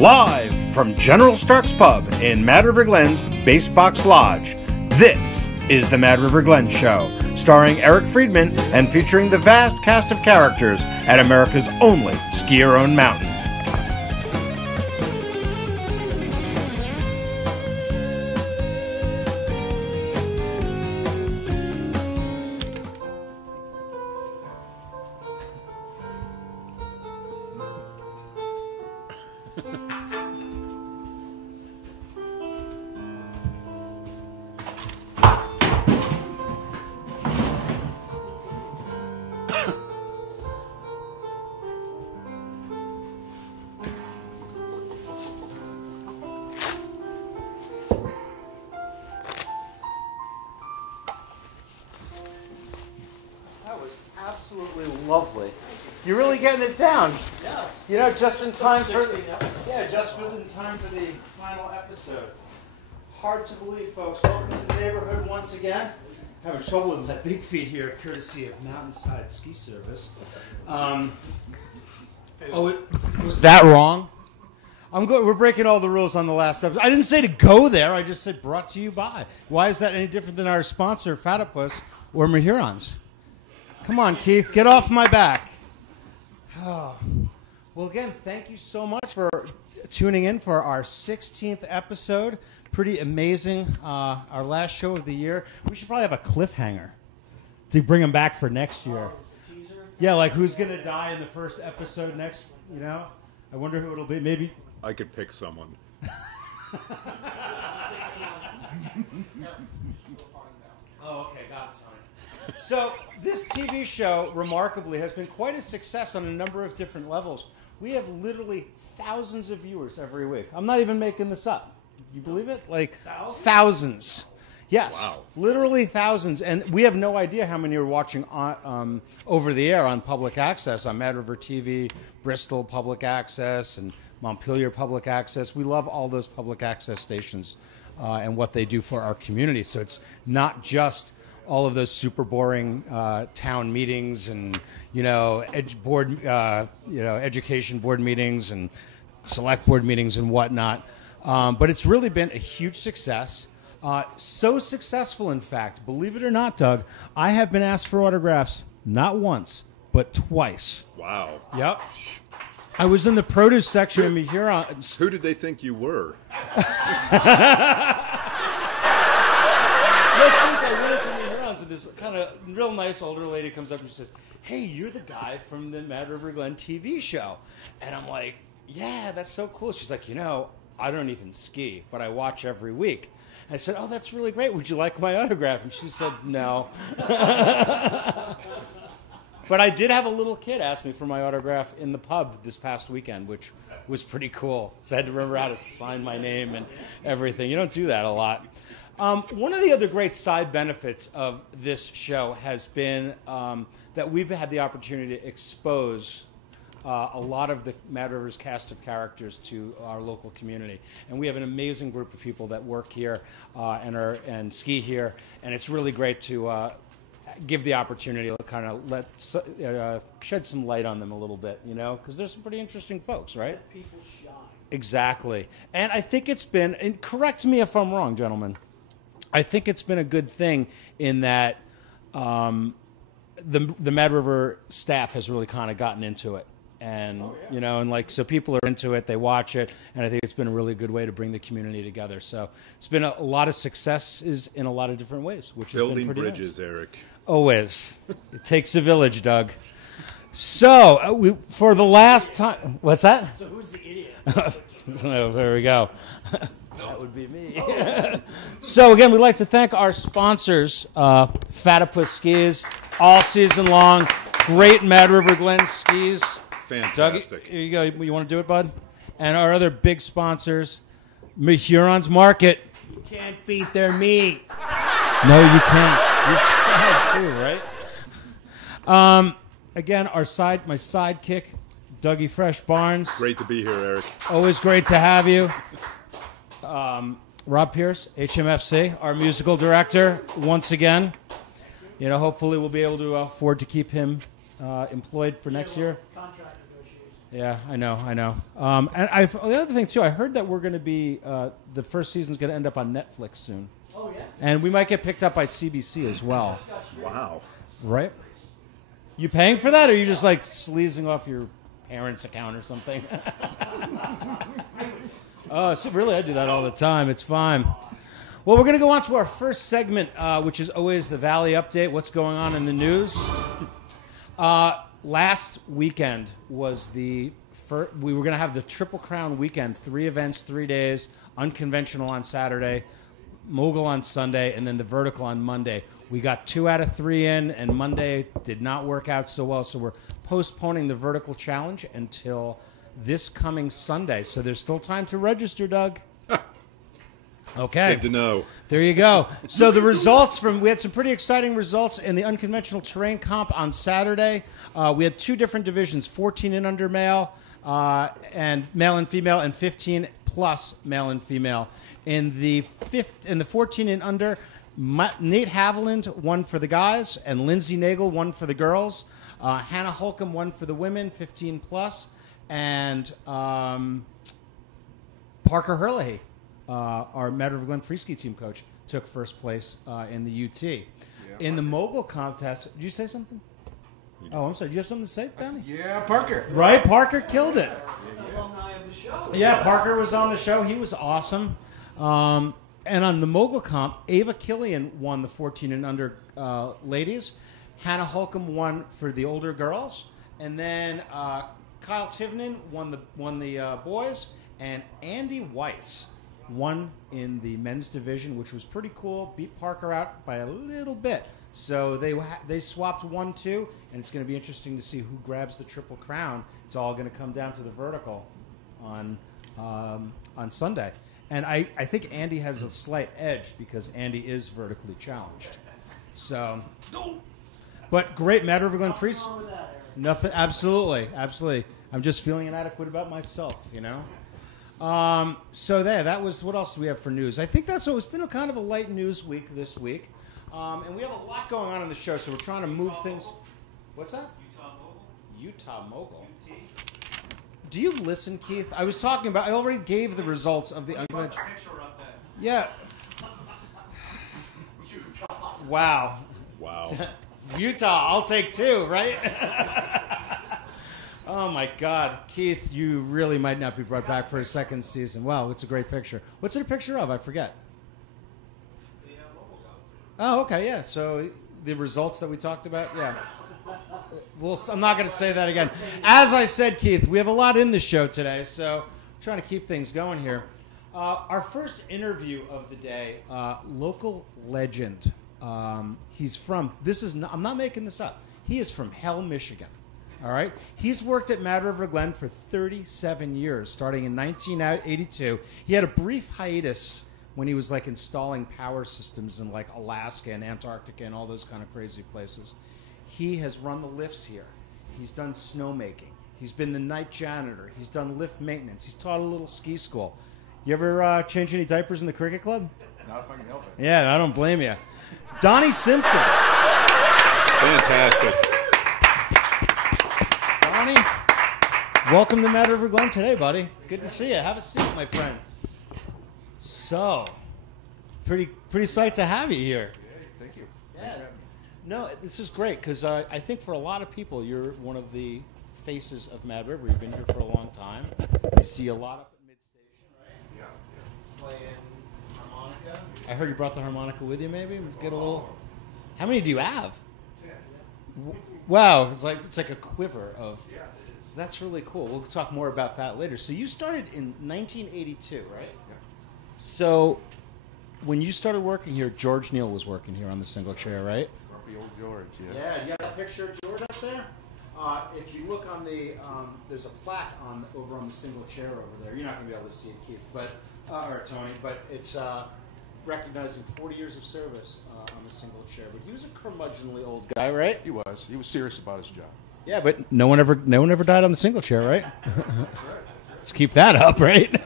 Live from General Stark's Pub in Mad River Glen's Basebox Lodge, this is the Mad River Glen Show, starring Eric Friedman and featuring the vast cast of characters at America's only skier-owned mountain. Absolutely lovely. You're really getting it down. Yeah. You know, just in time for the final episode. Hard to believe, folks. Welcome to the neighborhood once again. Having trouble with my big feet here, courtesy of Mountainside Ski Service. Was that wrong? We're breaking all the rules on the last episode. I didn't say to go there. I just said brought to you by. Why is that any different than our sponsor, Fatapus or Mahurons? Come on, Keith, get off my back. Oh. Well, again, thank you so much for tuning in for our 16th episode. Pretty amazing. Our last show of the year. We should probably have a cliffhanger to bring them back for next year. Yeah, like who's going to die in the first episode next, you know? I wonder who it'll be. Maybe I could pick someone. Oh, okay, got it, Tony. So this TV show, remarkably, has been quite a success on a number of different levels. We have literally thousands of viewers every week. I'm not even making this up. You believe it? Like thousands. Yes, wow. Literally thousands. And we have no idea how many are watching on, over the air on public access, on Mad River TV, Bristol Public Access, and Montpelier Public Access. We love all those public access stations and what they do for our community. So it's not just all of those super boring town meetings and education board meetings and select board meetings and whatnot. But it's really been a huge success. So successful, in fact, believe it or not, Doug, I have been asked for autographs not once but twice. Wow. Yep. I was in the produce section of Mahurons. Who did they think you were? I went into Mahurons, and this kind of real nice older lady comes up and says, "Hey, you're the guy from the Mad River Glen TV show." And I'm like, "Yeah, that's so cool." She's like, I don't even ski, but I watch every week. And I said, "Oh, that's really great. Would you like my autograph?" And she said, "No." But I did have a little kid ask me for my autograph in the pub this past weekend, which was pretty cool. So I had to remember how to sign my name and everything. You don't do that a lot. One of the other great side benefits of this show has been that we've had the opportunity to expose a lot of the Mad River's cast of characters to our local community. And we have an amazing group of people that work here and ski here. And it's really great to give the opportunity to kind of shed some light on them a little bit, because there's some pretty interesting folks, right? Let people shine. Exactly. And I think it's been, and correct me if I'm wrong, gentlemen, I think it's been a good thing in that the Mad River staff has really kind of gotten into it. And, so people are into it, they watch it, and I think it's been a really good way to bring the community together. So it's been a lot of successes in a lot of different ways, which has been pretty bridges, nice. Eric. Always. It takes a village, Doug. So, for the last time... What's that? So who's the idiot? Oh, there we go. That would be me. So, again, we'd like to thank our sponsors, Fatapus Skis, all season long. Great Mad River Glen skis. Fantastic. Doug, here you go. You want to do it, bud? And our other big sponsors, Mahurons Market. You can't beat their meat. No, you can't. You've tried too, right? Again, my sidekick, Dougie Fresh Barnes. Great to be here, Eric. Always great to have you. Rob Pierce, HMFC, our musical director, once again. Hopefully we'll be able to afford to keep him employed for next year. Contract negotiations. Yeah, I know. And the other thing, too, I heard that we're going to be, the first season's going to end up on Netflix soon. Oh, yeah? And we might get picked up by CBC as well. Wow. Right? You paying for that, or are you just, like, sleazing off your parents' account or something? Oh, so really, I do that all the time. It's fine. Well, we're going to go on to our first segment, which is always the Valley Update, what's going on in the news. Last weekend was we were going to have the Triple Crown weekend, 3 events, 3 days, unconventional on Saturday, mogul on Sunday, and then the vertical on Monday. We got 2 out of 3 in, and Monday did not work out so well, so we're postponing the vertical challenge until this coming Sunday. So there's still time to register, Doug. Okay. Good to know. There you go. So the results we had some pretty exciting results in the unconventional terrain comp on Saturday. We had 2 different divisions, 14 and under male and female, and 15 plus male and female. In the 14 and under, Nate Haviland won for the guys, and Lindsay Nagel won for the girls. Hannah Holcomb won for the women, 15 plus, and Parker Herlihy, our Mad River Glen free ski team coach, took first place in the UT. In the mogul contest, did you say something? Oh, I'm sorry. Do you have something to say, Donnie? Yeah, Parker. Right, Parker killed it. Alumni of the show. Yeah, Parker was on the show. He was awesome. And on the mogul comp, Ava Killian won the 14 and under ladies. Hannah Holcomb won for the older girls, and then Kyle Tivnan won the boys, and Andy Weiss won in the men's division, which was pretty cool. Beat Parker out by a little bit. So they swapped 1-2, and it's going to be interesting to see who grabs the Triple Crown. It's all going to come down to the vertical on Sunday. And I think Andy has a slight edge because Andy is vertically challenged. So, but great, Mad River Glen free. Nothing, absolutely. I'm just feeling inadequate about myself, you know. So that was, what else do we have for news? I think it's been kind of a light news week this week. And we have a lot going on in the show, so we're trying to move things. What's that? Utah Mogul. Do you listen, Keith? I was talking about, I already gave the results of the unconventional. Yeah. Wow. Utah, I'll take 2, right? Oh, my God. Keith, you really might not be brought back for a second season. Wow, it's a great picture. What's it a picture of? I forget. Oh, okay, yeah. So the results that we talked about, yeah. Well, I'm not going to say that again. As I said, Keith, we have a lot in the show today, so I'm trying to keep things going here. Our first interview of the day, local legend. He's from, I'm not making this up. He is from Hell, Michigan. All right? He's worked at Mad River Glen for 37 years, starting in 1982. He had a brief hiatus when he was like installing power systems in like Alaska and Antarctica and all those kind of crazy places. He has run the lifts here. He's done snowmaking. He's been the night janitor. He's done lift maintenance. He's taught a little ski school. You ever change any diapers in the cricket club? Not if I can help it. Yeah, I don't blame you. Donnie Simpson. Fantastic. Donnie, welcome to Mad River Glen today, buddy. Good to see you. Have a seat, my friend. So, pretty psyched to have you here. Yeah, thank you. Yeah. No, this is great because I think for a lot of people, you're one of the faces of Mad River. You've been here for a long time. I see a lot up at Mid-Station, right? Yeah. Playing harmonica. I heard you brought the harmonica with you, maybe? Get a little... How many do you have? 10. Wow, it's like a quiver of... Yeah, it is. That's really cool. We'll talk more about that later. So you started in 1982, right? Yeah. So when you started working here, George Neal was working here on the single chair, right? Grumpy old George, yeah. Yeah, you got that picture of George up there? If you look on the, there's a plaque over on the single chair over there. You're not going to be able to see it, Keith, or Tony, but it's recognizing 40 years of service on the single chair. But he was a curmudgeonly old guy, right? He was. He was serious about his job. Yeah, but no one ever died on the single chair, right? Let's keep that up, right?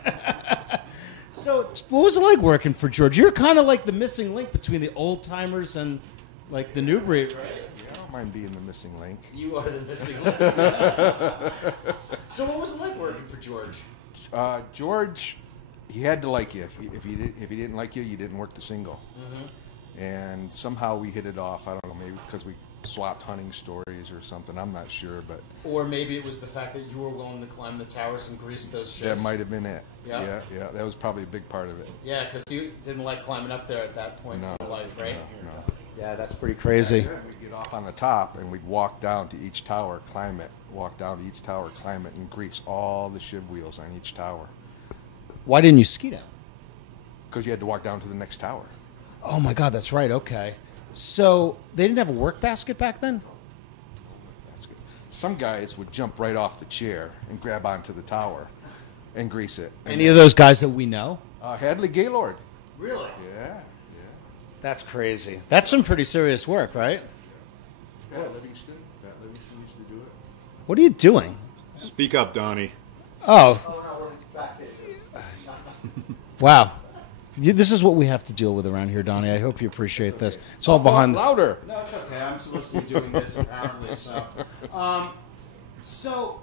So, what was it like working for George? You're kind of like the missing link between the old timers and like the new breed, right? Yeah, mind being the missing link. You are the missing link. So what was it like working for George? George, he had to like you. If he didn't like you, you didn't work the single. And somehow we hit it off. I don't know, maybe because we swapped hunting stories or something. I'm not sure, but Or maybe it was the fact that you were willing to climb the towers and grease those ships. that might have been it. Yeah. Yeah. That was probably a big part of it. Yeah, because you didn't like climbing up there at that point in your life, right? No. Yeah, that's pretty crazy. We'd get off on the top and we'd walk down to each tower, climb it, walk down to each tower, climb it, and grease all the shiv wheels on each tower. Why didn't you ski down? Because you had to walk down to the next tower. Oh my God, that's right. Okay, so they didn't have a work basket back then. That's good. Some guys would jump right off the chair and grab onto the tower and grease it. Any of those guys that we know? Hadley Gaylord. Really? Yeah. That's crazy. That's some pretty serious work, right? Pat Livingston used to do it. What are you doing? Speak up, Donnie. Oh. Wow. This is what we have to deal with around here, Donnie. I hope you appreciate this. It's all behind. Louder. No, it's okay. I'm supposed to be doing this apparently. So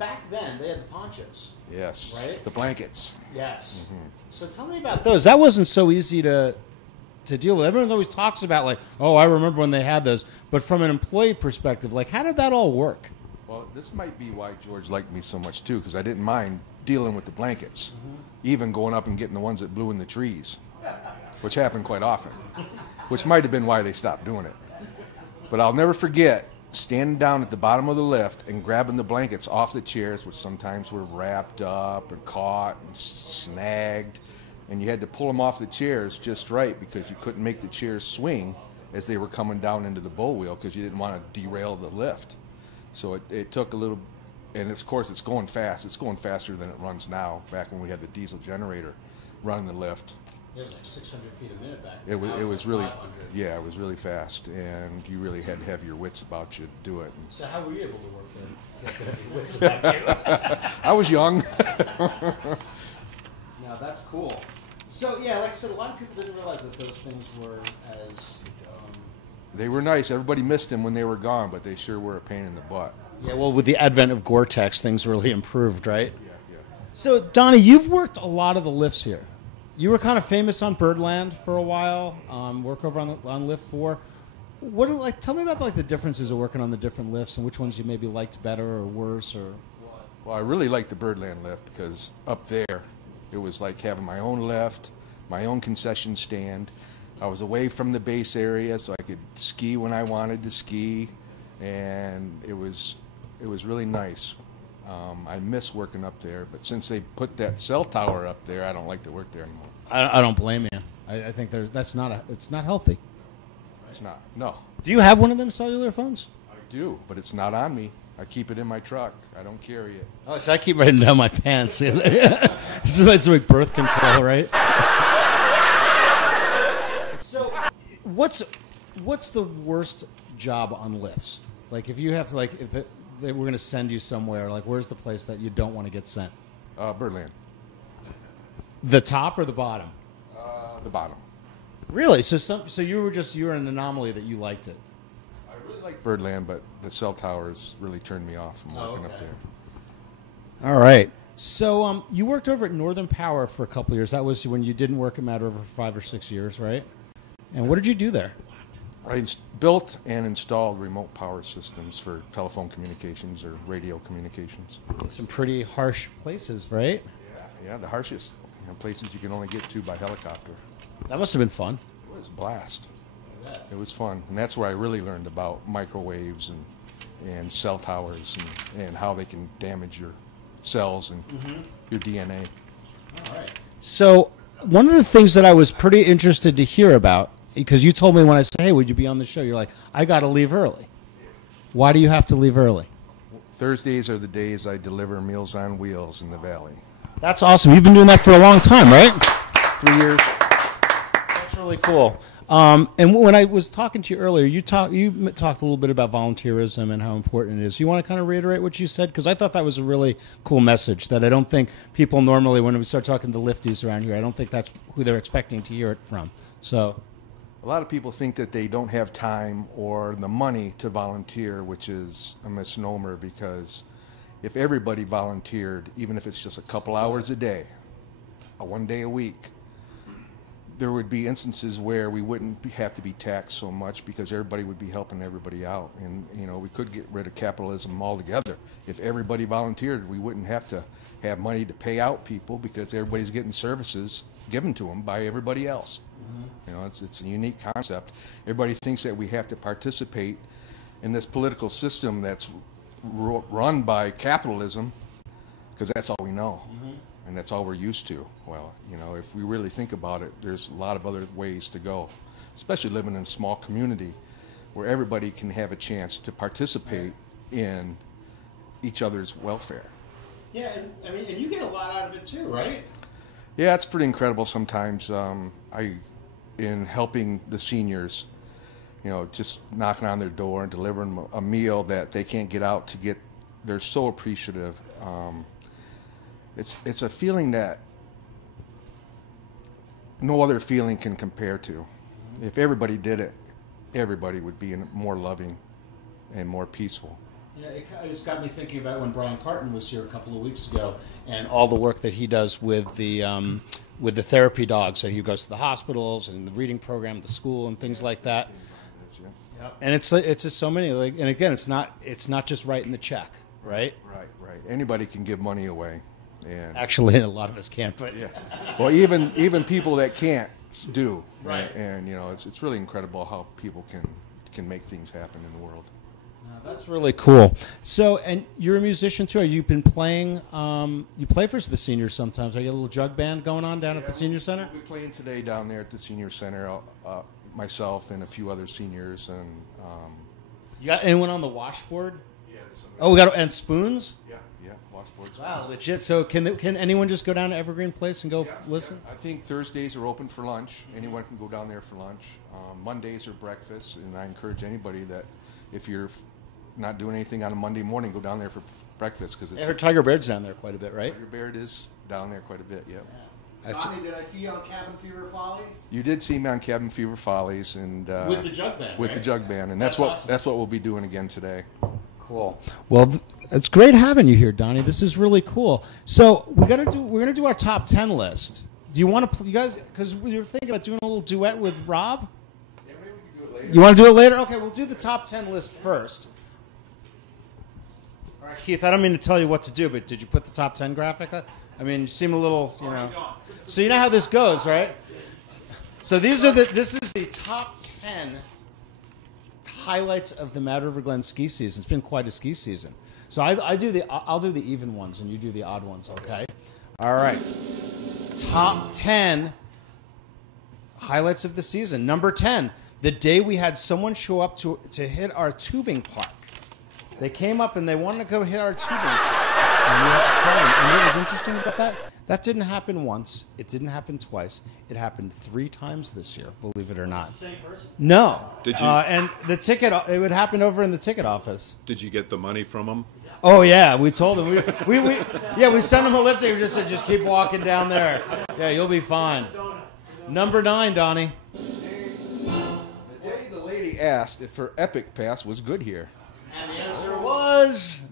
back then they had the ponchos. Yes. Right? The blankets. Yes. So tell me about those. That wasn't so easy to deal with. Everyone always talks about like, oh, I remember when they had those. But from an employee perspective, like, how did that all work? Well, this might be why George liked me so much too, because I didn't mind dealing with the blankets, even going up and getting the ones that blew in the trees, which happened quite often, which might have been why they stopped doing it. But I'll never forget standing down at the bottom of the lift and grabbing the blankets off the chairs, which sometimes were wrapped up and caught and snagged, and you had to pull them off the chairs just right because you couldn't make the chairs swing as they were coming down into the bow wheel because you didn't want to derail the lift. So it took a little, and of course it's going fast. It's going faster than it runs now. Back when we had the diesel generator running the lift, It was like 600 feet a minute back it then. Now was it's really, like 500. yeah, it was really fast, and you really had to have your wits about you to do it. So how were you able to work then? You have to have your wits about you. I was young. Now that's cool. So yeah, like I said, a lot of people didn't realize that those things were as. They were nice. Everybody missed them when they were gone, but they sure were a pain in the butt. Yeah, well, with the advent of Gore-Tex, things really improved, right? Yeah. So Donnie, you've worked a lot of the lifts here. You were kind of famous on Birdland for a while. Work over on Lift 4. What like? Tell me about like the differences of working on the different lifts and which ones you maybe liked better or worse or. Well, I really liked the Birdland lift because up there, it was like having my own lift, my own concession stand. I was away from the base area, so I could ski when I wanted to ski, and it was really nice. I miss working up there, but since they put that cell tower up there, I don't like to work there anymore. I don't blame you. I think it's not healthy. It's not. No. Do you have one of them cellular phones? I do, but it's not on me. I keep it in my truck. I don't carry it. Oh, so I keep writing down my pants. This is like birth control, right? So, what's the worst job on lifts? Like, if you have to, like, if they were going to send you somewhere, like, where's the place that you don't want to get sent? Birdland. The top or the bottom? The bottom. Really? So you were an anomaly that you liked it. I really like Birdland, but the cell towers really turned me off from working up there. All right. So you worked over at Northern Power for a couple of years. That was when you didn't work at Mad River for 5 or 6 years, right? And what did you do there? I built and installed remote power systems for telephone communications or radio communications. Some pretty harsh places, right? Yeah, the harshest places you can only get to by helicopter. That must have been fun. It was a blast. It was fun, and that's where I really learned about microwaves and cell towers and how they can damage your cells and your DNA. All right. So one of the things that I was pretty interested to hear about, because you told me when I said, hey, would you be on the show? You're like, I got to leave early. Why do you have to leave early? Thursdays are the days I deliver Meals on Wheels in the Valley. That's awesome. You've been doing that for a long time, right? 3 years. That's really cool. And when I was talking to you earlier, you talked a little bit about volunteerism and how important it is. You want to kind of reiterate what you said? Because I thought that was a really cool message that I don't think people normally, when we start talking to lifties around here, I don't think that's who they're expecting to hear it from. So, A lot of people think that they don't have time or the money to volunteer, which is a misnomer, because if everybody volunteered, even if it's just a couple hours a day, one day a week, there would be instances where we wouldn't have to be taxed so much because everybody would be helping everybody out. And, you know, we could get rid of capitalism altogether. If everybody volunteered, we wouldn't have to have money to pay out people because everybody's getting services given to them by everybody else. You know, it's a unique concept. Everybody thinks that we have to participate in this political system that's run by capitalism because that's all we know. And that's all we're used to. Well, you know, if we really think about it, there's a lot of other ways to go, especially living in a small community where everybody can have a chance to participate in each other's welfare. Yeah, and I mean, and you get a lot out of it too, right? Yeah, it's pretty incredible sometimes. In helping the seniors, you know, just knocking on their door and delivering them a meal that they can't get out to get, they're so appreciative. It's a feeling that no other feeling can compare to. If everybody did it, everybody would be more loving and more peaceful. Yeah, it's got me thinking about when Brian Carton was here a couple of weeks ago, and all the work that he does with the therapy dogs. That he goes to the hospitals and the reading program, the school, and things like that. Yep. And it's just so many. Like, and again, it's not just writing the check, right? Right. Anybody can give money away. And actually, a lot of us can't. But yeah, well, even people that can't do. Right. And you know, it's really incredible how people can make things happen in the world. That's really cool. So, and you're a musician too. You've been playing. You play for the seniors sometimes. I get a little jug band going on down at the senior center. We're playing today down there at the senior center. Myself and a few other seniors, and you got anyone on the washboard? Yeah. Oh, we got and spoons. Yeah, washboards. Wow, legit. So can anyone just go down to Evergreen Place and go listen? Yeah. I think Thursdays are open for lunch. Anyone can go down there for lunch. Mondays are breakfast, and I encourage anybody that if you're not doing anything on a Monday morning, go down there for breakfast because I heard Tiger Beard's down there quite a bit, right? Tiger Beard is down there quite a bit. Yep. Donnie, did I see you on Cabin Fever Follies? You did see me on Cabin Fever Follies, and with the jug band. With right? the jug band, and that's awesome. what we'll be doing again today. Cool. Well, it's great having you here, Donnie. This is really cool. So we're gonna do our top 10 list. Do you want to, you guys? Because we were thinking about doing a little duet with Rob. Yeah, maybe we can do it later. You want to do it later? Okay, we'll do the top 10 list first. All right, Keith. I don't mean to tell you what to do, but did you put the top 10 graphic? I mean, you seem a little, you know. So you know how this goes, right? So this is the top 10 highlights of the Mad River Glen ski season. It's been quite a ski season. So I'll do the even ones and you do the odd ones, okay? All right. Top 10 highlights of the season. Number 10, the day we had someone show up to hit our tubing park. They came up and they wanted to go hit our tubing park. And we had to tell them. And what was interesting about that? That didn't happen once. It didn't happen twice. It happened 3 times this year, believe it or not. Same person? No. Did you? And the ticket, it would happen over in the ticket office. Did you get the money from them? Oh, yeah. We told them. We sent them a lift. They just said, just keep walking down there. Yeah, you'll be fine. Number 9, Donnie. The day the lady asked if her Epic Pass was good here. And the answer was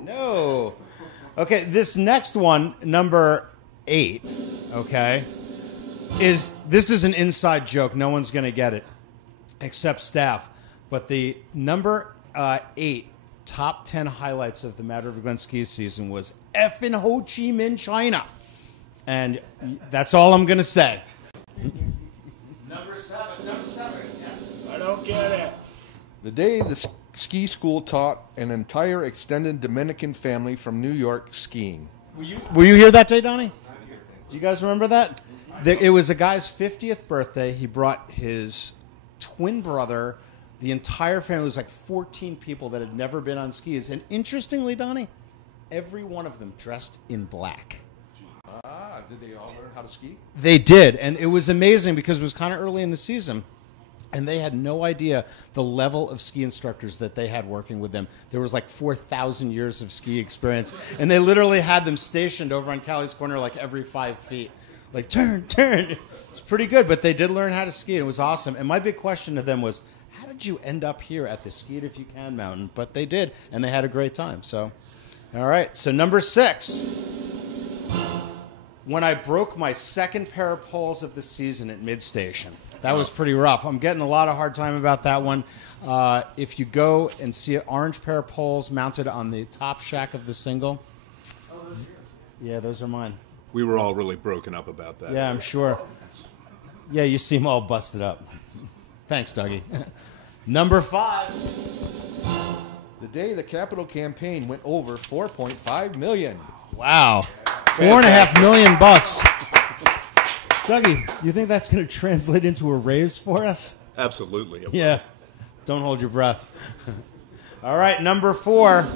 no. Okay, this next one, number 8, okay, this is an inside joke. No one's going to get it except staff. But the number 8 top 10 highlights of the Mad River Glen ski season was effing Ho Chi Minh, China. And that's all I'm going to say. Number 7, yes. I don't get it. The day the ski school taught an entire extended Dominican family from New York skiing. Were you here that day, Donnie? Do you guys remember that? It was a guy's 50th birthday. He brought his twin brother, the entire family. It was like 14 people that had never been on skis. And interestingly, Donnie, every one of them dressed in black. Did they all learn how to ski? They did. And it was amazing because it was kind of early in the season. And they had no idea the level of ski instructors that they had working with them. There was like 4,000 years of ski experience. And they literally had them stationed over on Callie's Corner like every 5 feet. like turn. It's pretty good, but they did learn how to ski, and it was awesome. And my big question to them was, how did you end up here at the Ski It If You Can mountain? But they did, and they had a great time. So, all right. So number 6, when I broke my second pair of poles of the season at mid-station. That was pretty rough. I'm getting a lot of hard time about that one. If you go and see an orange pair of poles mounted on the top shack of the single. Yeah, those are mine. We were all really broken up about that. Yeah, I'm sure. Yeah, you seem all busted up. Thanks, Dougie. Number 5. The day the Capitol campaign went over $4.5 million. Wow. $4.5 million. Dougie, you think that's going to translate into a raise for us? Absolutely. It Yeah. Don't hold your breath. All right, number 4.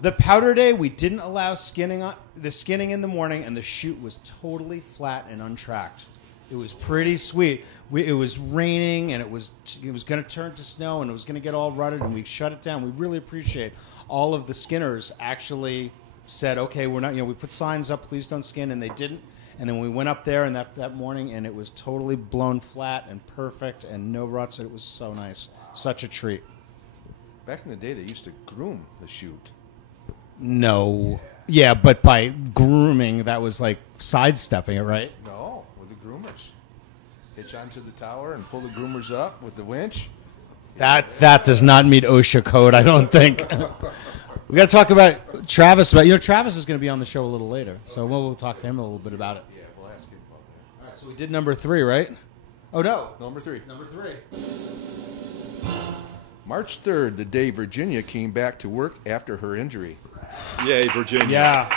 The powder day, we didn't allow the skinning in the morning, and the chute was totally flat and untracked. It was pretty sweet. It was raining, and it was going to turn to snow, and it was going to get all rutted, and we shut it down. We really appreciate all of the skinners actually said, okay, we're not, we put signs up, please don't skin, and they didn't. And then we went up there and that morning, and it was totally blown flat and perfect and no ruts. And it was so nice. Such a treat. Back in the day, they used to groom the chute. No. Yeah, but by grooming, that was like sidestepping it, right? No, with the groomers. Hitch onto the tower and pull the groomers up with the winch. That does not meet OSHA code, I don't think. We got to talk about Travis. Travis is going to be on the show a little later, so we'll talk to him a little bit about it. Yeah, we'll ask him about that. All right, so we did number 3, right? Oh, no. Number 3. Number 3. March 3rd, the day Virginia came back to work after her injury. Yay, Virginia. Yeah.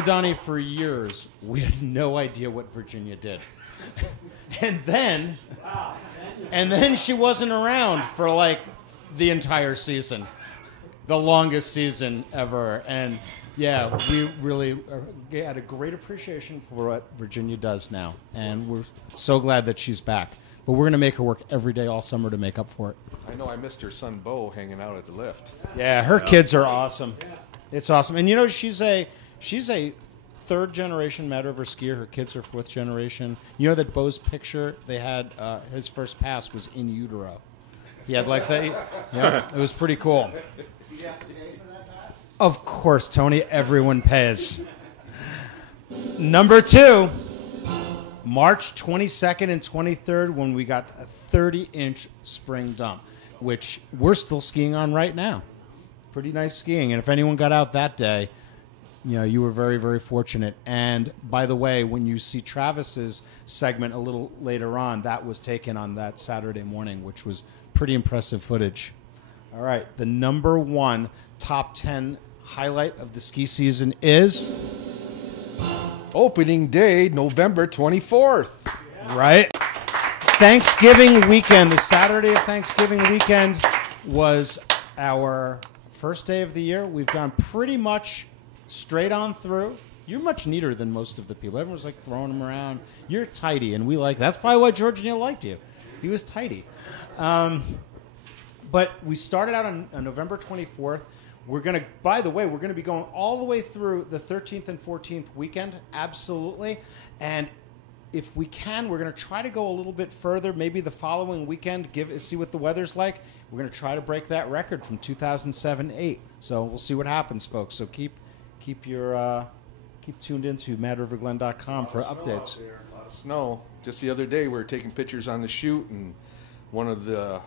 Donnie, for years, we had no idea what Virginia did. And then she wasn't around for like the entire season, the longest season ever. And yeah, we really had a great appreciation for what Virginia does now. And we're so glad that she's back. But we're going to make her work every day all summer to make up for it. I know I missed her son, Bo, hanging out at the lift. Yeah, her kids are awesome. It's awesome. And she's a third-generation Mad River skier. Her kids are fourth generation. You know that Bo's picture, they had his first pass was in utero. He had like that. Yeah, it was pretty cool. You have to pay for that pass? Of course, Tony, everyone pays. Number 2, March 22nd and 23rd, when we got a 30-inch spring dump, which we're still skiing on right now. Pretty nice skiing. And if anyone got out that day, you were very, very fortunate. And by the way, when you see Travis's segment a little later on, that was taken on that Saturday morning, which was pretty impressive footage. All right, the number 1 top 10 highlight of the ski season is Opening day, November 24th. right. Thanksgiving weekend, the Saturday of Thanksgiving weekend was our first day of the year. We've gone pretty much straight on through. You're much neater than most of the people. Everyone's like throwing them around. You're tidy, and we like that. That's probably why George Neal liked you. He was tidy. But we started out on November 24th. By the way, we're going to be going all the way through the 13th and 14th weekend, absolutely. And if we can, we're going to try to go a little bit further, maybe the following weekend, see what the weather's like. We're going to try to break that record from 2007-8. So we'll see what happens, folks. So keep tuned into madriverglen.com for updates. A lot of snow. Just the other day, we were taking pictures on the chute, and one of the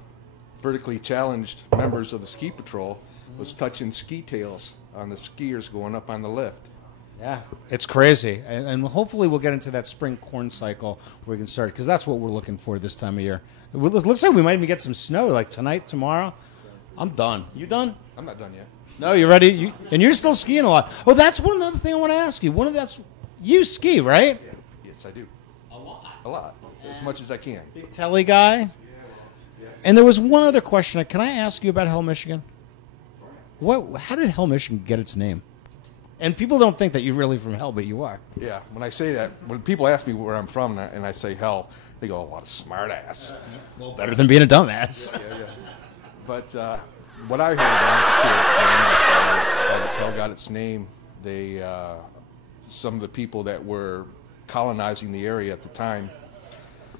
vertically challenged members of the ski patrol was touching ski tails on the skiers going up on the lift. Yeah, it's crazy. And hopefully we'll get into that spring corn cycle where we can start, because that's what we're looking for this time of year. It looks like we might even get some snow, like tonight, tomorrow. I'm done. You done? I'm not done yet. No, you ready? And you're still skiing a lot. Oh, that's one other thing I want to ask you. You ski, right? Yeah. Yes, I do. A lot. As much as I can. Big telly guy? Yeah. And there was one other question. Can I ask you about Hell, Michigan? How did Hell, Michigan get its name? And people don't think that you're really from Hell, but you are. Yeah, when I say that, when people ask me where I'm from and I say Hell, they go, "Oh, what a smart ass." Well, better than being a dumbass. Yeah. But what I heard when I was a kid, growing up, was how Hell got its name. They some of the people that were colonizing the area at the time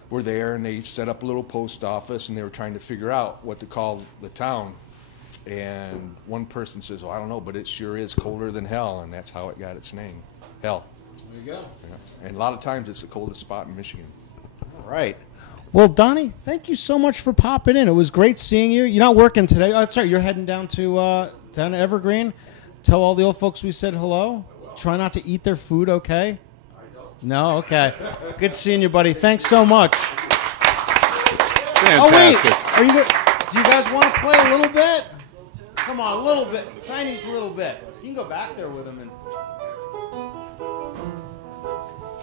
were there, and they set up a little post office, and they were trying to figure out what to call the town. And one person says, "Well, I don't know, but it sure is colder than hell," and that's how it got its name, Hell. There you go. Yeah. And a lot of times it's the coldest spot in Michigan. All right. Well, Donnie, thank you so much for popping in. It was great seeing you. You're not working today. Oh, sorry, you're heading down to Evergreen. Tell all the old folks we said hello. Try not to eat their food, okay? No? Okay. Good seeing you, buddy. Thanks so much. Fantastic. Oh, wait. Are you do you guys want to play a little bit? Come on, a little bit. Tiny's little bit. You can go back there with him. And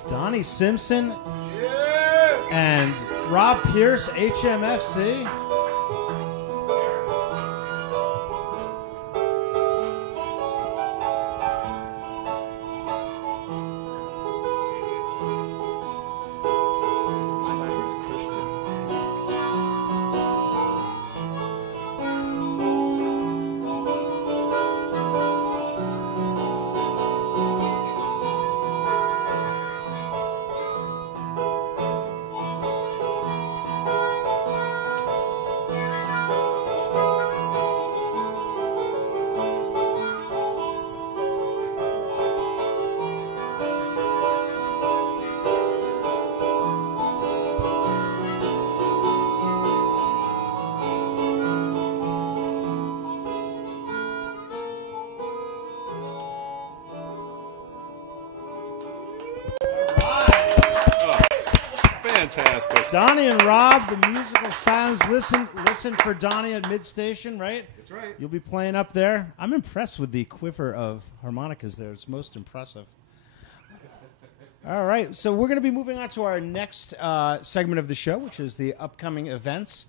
Donnie Simpson and Rob Pierce, HMFC. Fantastic. Donnie and Rob, the musical styles. Listen for Donnie at Midstation, right? That's right. You'll be playing up there. I'm impressed with the quiver of harmonicas there. It's most impressive. All right, so we're going to be moving on to our next segment of the show, which is the upcoming events.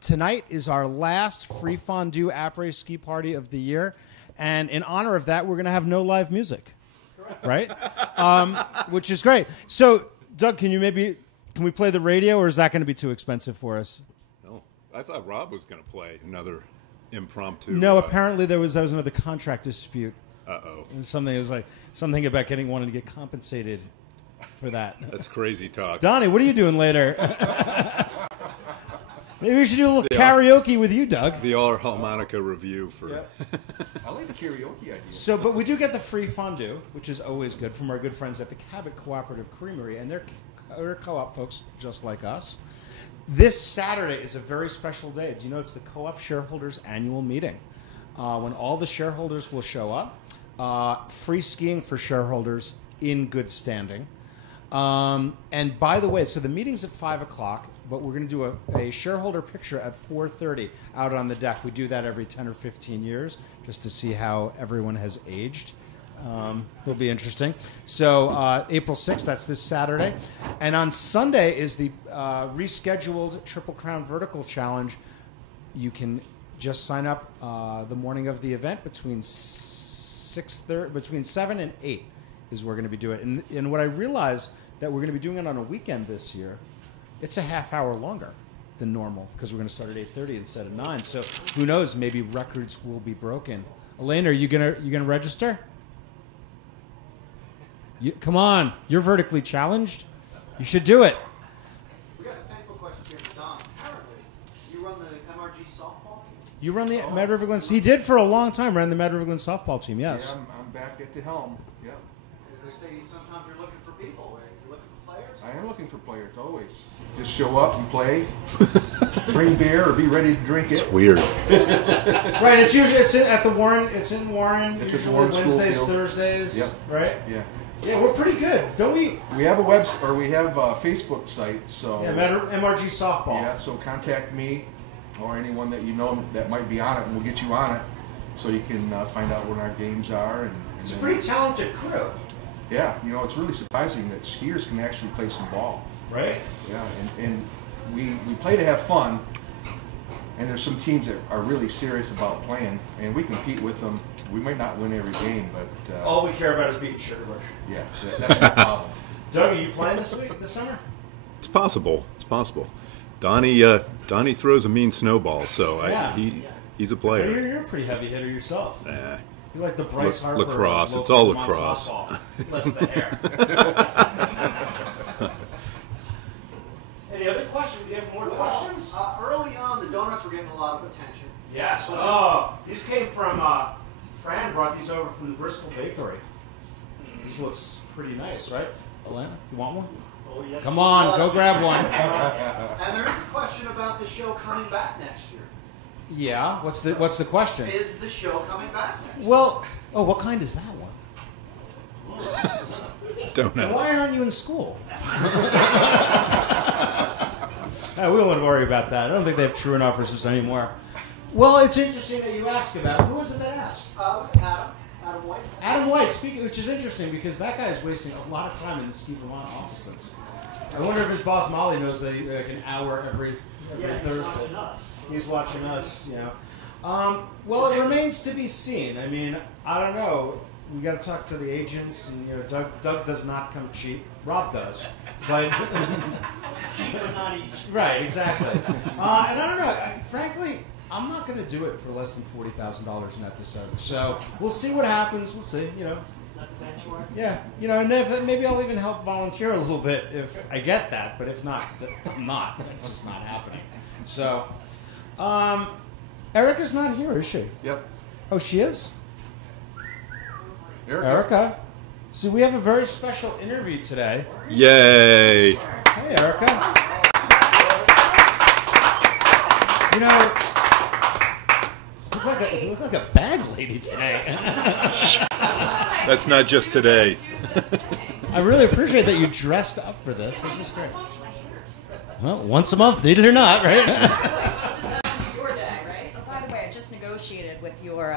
Tonight is our last free fondue après ski party of the year, and in honor of that, we're going to have no live music, right? Which is great. So, Doug, can we play the radio, or is that going to be too expensive for us? No, I thought Rob was going to play another impromptu. No, apparently there was another contract dispute. Uh-oh. And something about wanting to get compensated for that. That's crazy talk. Donnie, what are you doing later? Maybe we should do a little karaoke with you, Doug. The All Harmonica review for... Yep. I like the karaoke idea. So, but we do get the free fondue, which is always good, from our good friends at the Cabot Cooperative Creamery, and they're co-op folks just like us. This Saturday is a very special day. Do you know it's the co-op shareholders annual meeting when all the shareholders will show up. Free skiing for shareholders in good standing. And by the way, so the meeting's at 5 o'clock, but we're going to do a shareholder picture at 4:30 out on the deck. We do that every 10 or 15 years just to see how everyone has aged. It'll be interesting. So April 6th, that's this Saturday. And on Sunday is the rescheduled Triple Crown Vertical Challenge. You can just sign up the morning of the event between 7 and 8 is we're going to be doing it. And what I realized that we're going to be doing it on a weekend this year, it's a half hour longer than normal because we're going to start at 8:30 instead of 9. So who knows, maybe records will be broken. Elaine, are you gonna register? Come on, you're vertically challenged. You should do it. We got a Facebook question here for Don. Apparently, you run the MRG softball team? You run the Mad River Glen. He did for a long time. Ran the Mad River Glen softball team. Yes. Yeah, I'm back at the helm. Yeah. They say sometimes you're looking for people. You're looking for players? I am looking for players, always. Just show up and play, bring beer, or be ready to drink it. It's weird. Right. It's usually at the Warren. It's in Warren. It's at the usually Warren School Wednesdays, Field. Thursdays. Yep. Right. Yeah. Yeah, we're pretty good, don't we? We have a we have a Facebook site, so Yeah, MRG softball. yeah. So contact me or anyone that you know that might be on it, and we'll get you on it, so you can find out when our games are. And It's a then- pretty talented crew. Yeah, it's really surprising that skiers can actually play some ball. Right. Yeah, and we play to have fun, and there's some teams that are really serious about playing, and we compete with them. We might not win every game, but All we care about is beating Sugarbush. yeah, that's no problem. Doug, are you playing this summer? It's possible. It's possible. Donnie throws a mean snowball, so Yeah. he's a Well, player. you're a pretty heavy hitter yourself. Nah. You're like the Bryce Harper. Lacrosse. of It's all Vermont lacrosse. softball. Less the hair. Any other questions? Do you have more questions? Early on, the donuts were getting a lot of attention. Yes. Oh, these came from, Fran brought these over from the Bristol Bakery. These looks pretty nice, right? Alana, you want one? Oh, yes. Come on, go grab one. And there is a question about the show coming back next year. Yeah, what's the question? Is the show coming back next year? Well, what kind is that one? Don't know. Why aren't you in school? We won't worry about that. I don't think they have truant officers anymore. Well, it's interesting that you ask about. Who was it that asked? It was Adam White. Adam White, speaking, which is interesting because that guy is wasting a lot of time in the Ski Vermont offices. I wonder if his boss Molly knows that he, like an hour every Thursday. He's watching us, you know. Well, it remains to be seen. I mean, I don't know. We got to talk to the agents, and you know, Doug does not come cheap. Rob does, but Cheap but not easy. right, exactly. And I don't know. Frankly, I'm not going to do it for less than $40,000 an episode. So we'll see what happens. We'll see. You know. Not the benchmark. Yeah, you know, and if, maybe I'll even help volunteer a little bit if I get that. But if not, I'm not. It's just not happening. So, Erica's not here, is she? Yep. Oh, she is? Erica. See, we have a very special interview today. Yay! Hey, Erica. You know, you look like a bag lady today. That's not just today. I really appreciate that you dressed up for this. This is great. Well, once a month, need it or not, right? Your day, right? Oh, by the way, I just negotiated with your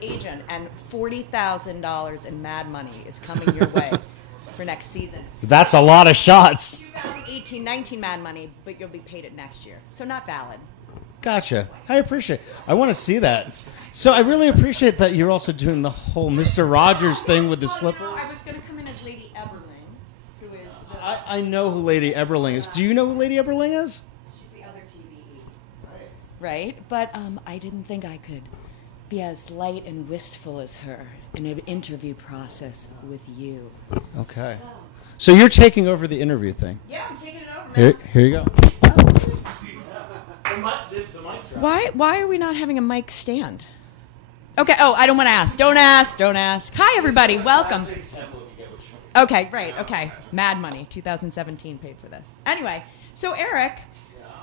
agent, and $40,000 in Mad money is coming your way for next season. That's a lot of shots. 2018-19 Mad money, but you'll be paid it next year, so not valid. Gotcha. I appreciate it. I want to see that. So I really appreciate that you're also doing the whole Mr. Rogers thing with the slippers. I was going to come in as Lady Eberling, who is the... I know who Lady Eberling is. Do you know who Lady Eberling is? She's the other TVE. Right? But I didn't think I could be as light and wistful as her in an interview process with you. Okay. So you're taking over the interview thing. Yeah, I'm taking it over, man. Here you go. Why are we not having a mic stand? Okay. Oh, I don't want to ask. Don't ask. Don't ask. Hi, everybody. Welcome. Okay. Right. Okay. Mad Money, 2017 paid for this. Anyway, so Eric,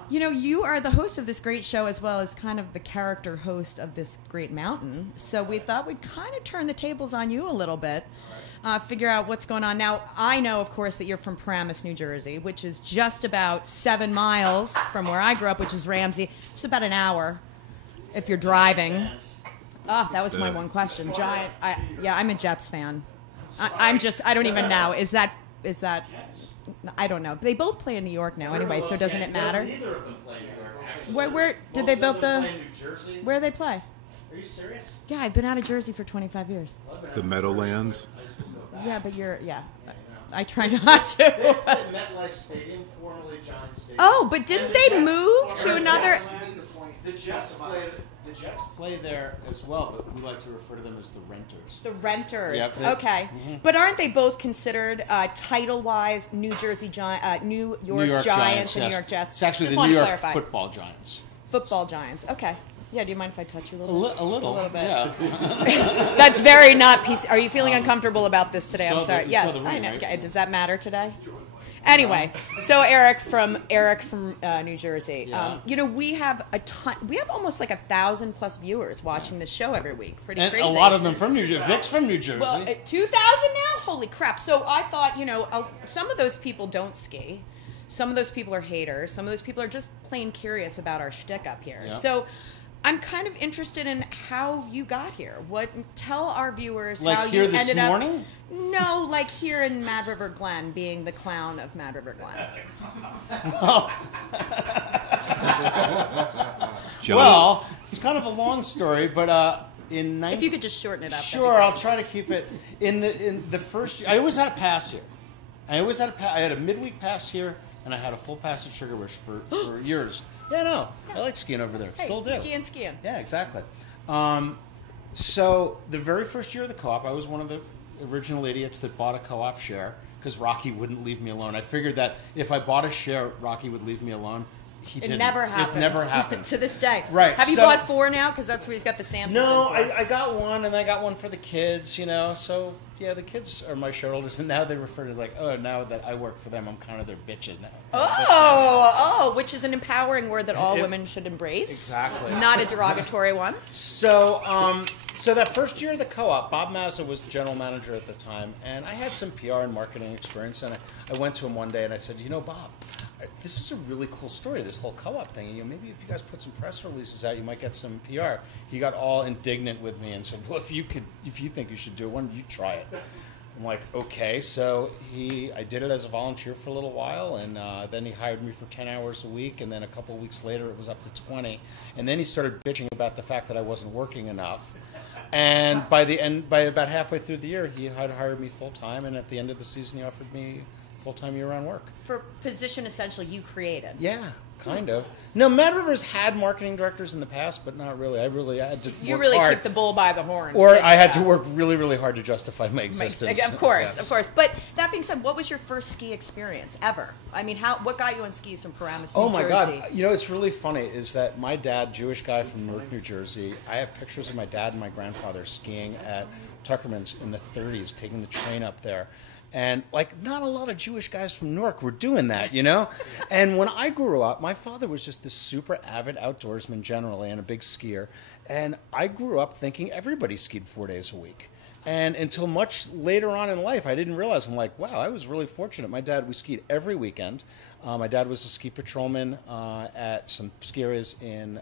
you know, you are the host of this great show as well as kind of the character host of this great mountain. So we thought we'd kind of turn the tables on you a little bit. Figure out what's going on. Now, I know, of course, that you're from Paramus, New Jersey, which is just about 7 miles from where I grew up, which is Ramsey. Just about an hour if you're driving. Oh, that was my one question. Giant. I'm a Jets fan. I don't even know. Is that? I don't know. They both play in New York now anyway, so doesn't it matter? Neither of them play New York. Where did they build the? New Jersey? Where they play? Are you serious? Yeah, I've been out of Jersey for 25 years. The Meadowlands. Yeah, but I try not to. MetLife Stadium, formerly Giant Stadium. Oh, but didn't they move to another? The Jets play there as well, but we like to refer to them as the Renters. The Renters. Yep. Okay, but aren't they both considered title-wise New York Giants and New York Jets? It's actually Just the want New to York clarify. Football Giants. Football Giants. Okay. Yeah. Do you mind if I touch you a little? A little bit. Yeah. That's very not PC. Are you feeling uncomfortable about this today? I'm So sorry. the- Yes, so the I ring, know. right? Okay, does that matter today? Anyway, so Eric from New Jersey. Yeah. You know, we have a ton. We have almost like 1,000+ viewers watching the show every week. Pretty And crazy. a lot of them from New Jersey. Vic's from New Jersey. Well, 2,000 now? Holy crap! So I thought, you know, some of those people don't ski. Some of those people are haters. Some of those people are just plain curious about our shtick up here. Yeah. So I'm kind of interested in how you got here. Tell our viewers Like how here you this ended up. morning? No, like here in Mad River Glen, being the clown of Mad River Glen. Well, it's kind of a long story, but If you could just shorten it up. that'd be Sure, great. I'll try to keep it in the first year. I always had a pass here. I had a midweek pass here, and I had a full pass at Sugar Rush for years. Yeah, no, I like skiing over there. Hey, Still do. Skiing. Yeah, exactly. So the very first year of the co-op, I was one of the original idiots that bought a co-op share because Rocky wouldn't leave me alone. I figured that if I bought a share, Rocky would leave me alone. He didn't. Never happened. It never happened. To this day. Right. Have you so- bought 4 now? Because that's where he's got the Samsons No, in for. I got one, and I got one for the kids, So, yeah, the kids are my shareholders, and now they refer to like, oh, now that I work for them, I'm kind of their bitchin' now. Oh, which is an empowering word that all women should embrace. Exactly. Not a derogatory one. So, so that first year of the co-op, Bob Mazza was the general manager at the time, and I had some PR and marketing experience, and I went to him one day and I said, Bob, this is a really cool story, this whole co-op thing. Maybe if you guys put some press releases out, you might get some PR. He got all indignant with me and said, well, if you think you should do it, why don't you try it? I'm like, okay. So I did it as a volunteer for a little while, and then he hired me for 10 hours a week, and then a couple of weeks later it was up to 20. And then he started bitching about the fact that I wasn't working enough. And by about halfway through the year, he had hired me full-time, and at the end of the season, he offered me full-time year-round work. For position essentially you created. Yeah, kind of. No, Mad River's had marketing directors in the past, but not really. I had to You work really hard. took the bull by the horn. Or I had to work really, really hard to justify my existence. Of course, Yes. of course. But that being said, what was your first ski experience ever? I mean, what got you on skis from Paramus, New Oh my Jersey? God! It's really funny is that my dad, Jewish guy from Newark, New Jersey. I have pictures of my dad and my grandfather skiing at Tuckerman's in the 30s, taking the train up there. And, not a lot of Jewish guys from Newark were doing that, And when I grew up, my father was just this super avid outdoorsman generally and a big skier. And I grew up thinking everybody skied 4 days a week. And until much later on in life, I didn't realize. I'm like, wow, I was really fortunate. My dad, we skied every weekend. My dad was a ski patrolman at some ski areas in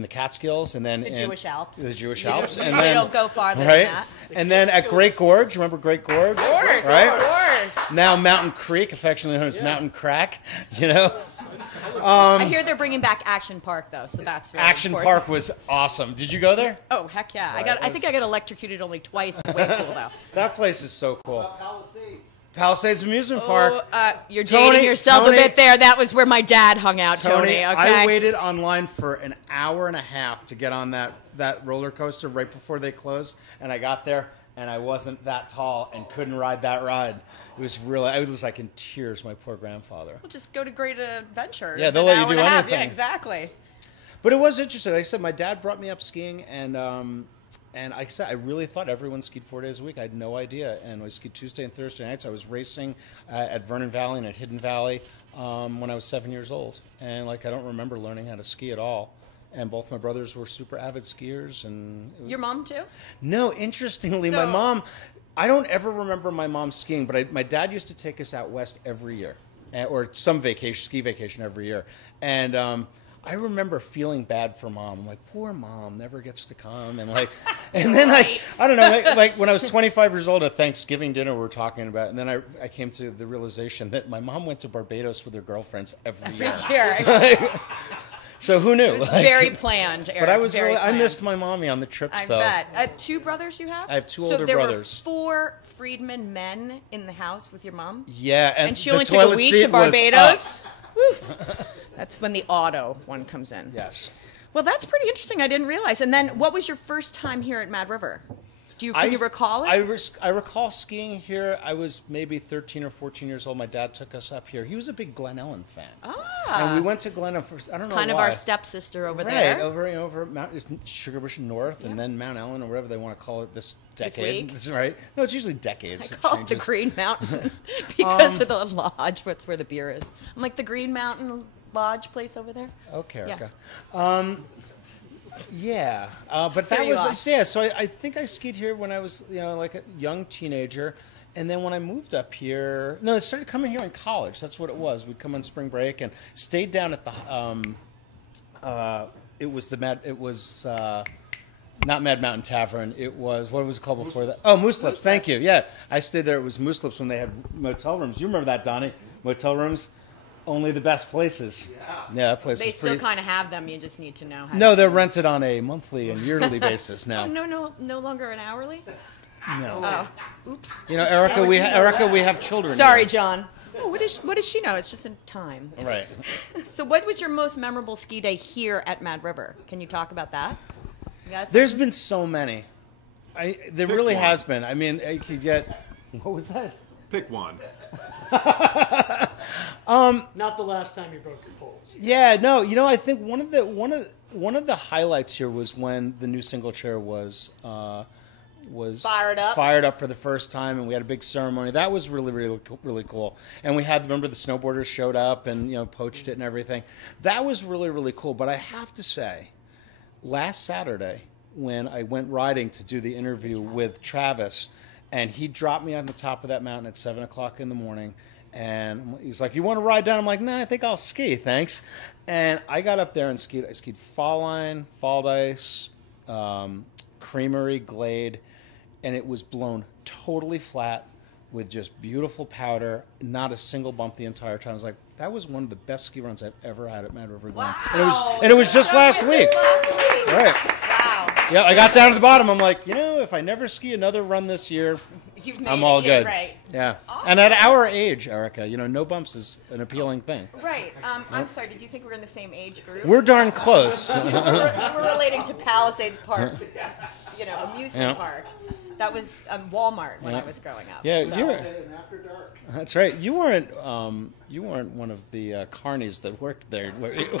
the Catskills, and then The Jewish Alps. The Jewish You Alps, don't- and you then don't go farther than right, that. and then at Great Gorge. Remember Great Gorge? Of course, right? of course. Now Mountain Creek, affectionately known as Mountain Crack. I hear they're bringing back Action Park though, so that's really Action important. Park was awesome. Did you go there? Oh heck yeah! I think I got electrocuted only twice. Way cool though. That place is so cool. Palisades. Palisades Amusement Park. You're Tony- dating yourself Tony- a bit there. That was where my dad hung out, Tony. Okay. I waited online for an hour and a half to get on that roller coaster right before they closed, and I got there, and I wasn't that tall and couldn't ride that ride. It was really, I was in tears, my poor grandfather. We'll just go to Great Adventure. Yeah, they'll let you do anything. Yeah, exactly. But it was interesting. Like I said, my dad brought me up skiing, and like I said, I really thought everyone skied 4 days a week. I had no idea. And I skied Tuesday and Thursday nights. I was racing at Vernon Valley and at Hidden Valley when I was 7 years old. And I don't remember learning how to ski at all. And both my brothers were super avid skiers. And Your mom too? No, interestingly, my mom, I don't ever remember my mom skiing, but my dad used to take us out west every year, or some ski vacation every year. And I remember feeling bad for Mom. I'm like, poor Mom never gets to come. And and then I don't know, when I was 25 years old at Thanksgiving dinner we were talking about, and then I came to the realization that my mom went to Barbados with her girlfriends every year. So who knew? It was very planned, Eric. But I was very I planned. missed my mommy on the trips, I though. bet. 2 brothers you have? I have 2 so older there brothers. were 4 Friedman men in the house with your mom? Yeah, And she the only took a toilet week seat to was Barbados? Woof. That's when the auto one comes in. Yes. Well, that's pretty interesting. I didn't realize. And then what was your first time here at Mad River? Can you recall it? I recall skiing here. I was maybe 13 or 14 years old. My dad took us up here. He was a big Glen Ellen fan. And we went to Glen Ellen first. I don't know kind of why. our stepsister over Right, there. over Mount Sugarbush North, and then Mount Ellen, or whatever they want to call it this decade. week? That's right. No, it's usually decades. I call it the Green Mountain because of the lodge. That's where the beer is. I'm like the Green Mountain Lodge place over there. Okay, Erica. Yeah. Yeah, but There that you was are. yeah. So I think I skied here when I was like a young teenager, and then when I moved up here, no, I started coming here in college. That's what it was. We'd come on spring break and stayed down at the. It was not Mad Mountain Tavern. It was, what was it called before that? Oh, Moose Lips. Thank you. Yeah, I stayed there. It was Moose Lips when they had motel rooms. You remember that, Donnie? Motel rooms. Only the best places. Yeah, that place They was still pretty. kind of have them. You just need to know how. No, they're rented on a monthly and yearly basis now. Oh, no longer an hourly. No. Oh, oops. Erica, we have children. Sorry, here. John. Oh, what does she know? It's just in time. Right. So, what was your most memorable ski day here at Mad River? Can you talk about that? There's been so many. There really has been. I mean, you could get. What was that? Pick one. Not the last time you broke your poles. Yeah, no. You know, I think one of the highlights here was when the new single chair was Fired up for the first time, and we had a big ceremony. That was really cool. And we had, remember, the snowboarders showed up and poached it and everything. That was really cool. But I have to say, last Saturday when I went riding to do the interview with Travis, and he dropped me on the top of that mountain at 7 o'clock in the morning. And he's like, "You want to ride down?" I'm like, "Nah, I think I'll ski, thanks." And I got up there and skied. I skied fall line, fall ice, creamery, glade, and it was blown totally flat with just beautiful powder, not a single bump the entire time. I was like, that was one of the best ski runs I've ever had at Mad River Glen. Wow. And it was just last week. Right. Wow. Yeah, I got down to the bottom. I'm like, if I never ski another run this year, I'm all good. Right. Yeah. Awesome. And at our age, Erica, no bumps is an appealing thing. Right. I'm sorry, did you think we were in the same age group? We're darn close. we're relating to Palisades Park, amusement park. That was Walmart when I was growing up. Yeah, so. you're. And after dark. That's right. You weren't one of the carnies that worked there. Were you?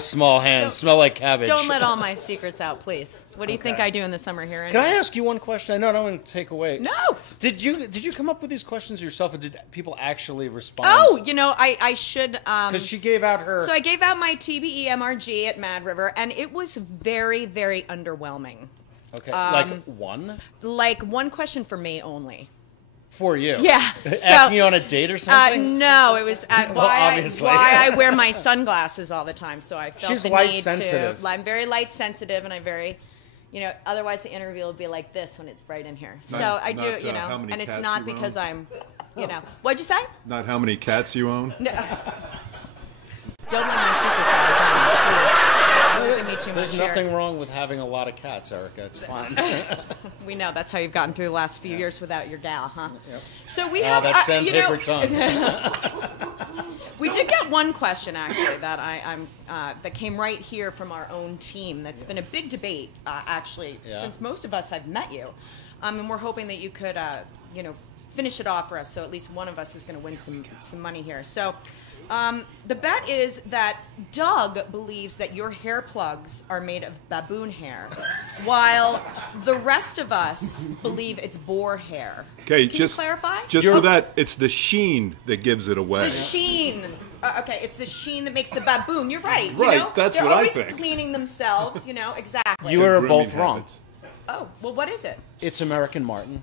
Small hands, smell like cabbage. Don't let all my secrets out, please. What do you think I do in the summer here? Can I ask you one question? I know I don't want to take away. No. Did you come up with these questions yourself, or did people actually respond? Oh, I should. Because she gave out her. So I gave out my TBE MRG at Mad River, and it was very, very underwhelming. Okay, like one? Like one question for me only. For you? Yeah. Asking you on a date or something? No, it was obviously. why I wear my sunglasses all the time. So I felt She's the light need sensitive. to. I'm very light sensitive, and I'm very, otherwise the interview will be like this when it's bright in here. So I do, how many and it's cats not you because own? What'd you say? Not how many cats you own? No. Don't let my secrets out again, please. Exposing me too much There's nothing wrong with having a lot of cats, Erica. It's fine. We know that's how you've gotten through the last few years without your gal, huh? Yep. So we have, that sandpaper tongue. We did get one question actually that that came right here from our own team. That's been a big debate actually since most of us have met you, and we're hoping that you could finish it off for us. So at least one of us is going to win some money here. So. The bet is that Doug believes that your hair plugs are made of baboon hair, while the rest of us believe it's boar hair. Okay, Can you clarify? Just for that, it's the sheen that gives it away. The sheen. Okay, it's the sheen that makes the baboon. You're right. Right, that's They're what I always think. cleaning themselves. Exactly. You are Grooming both wrong. habits. Oh, well, what is it? It's American Martin.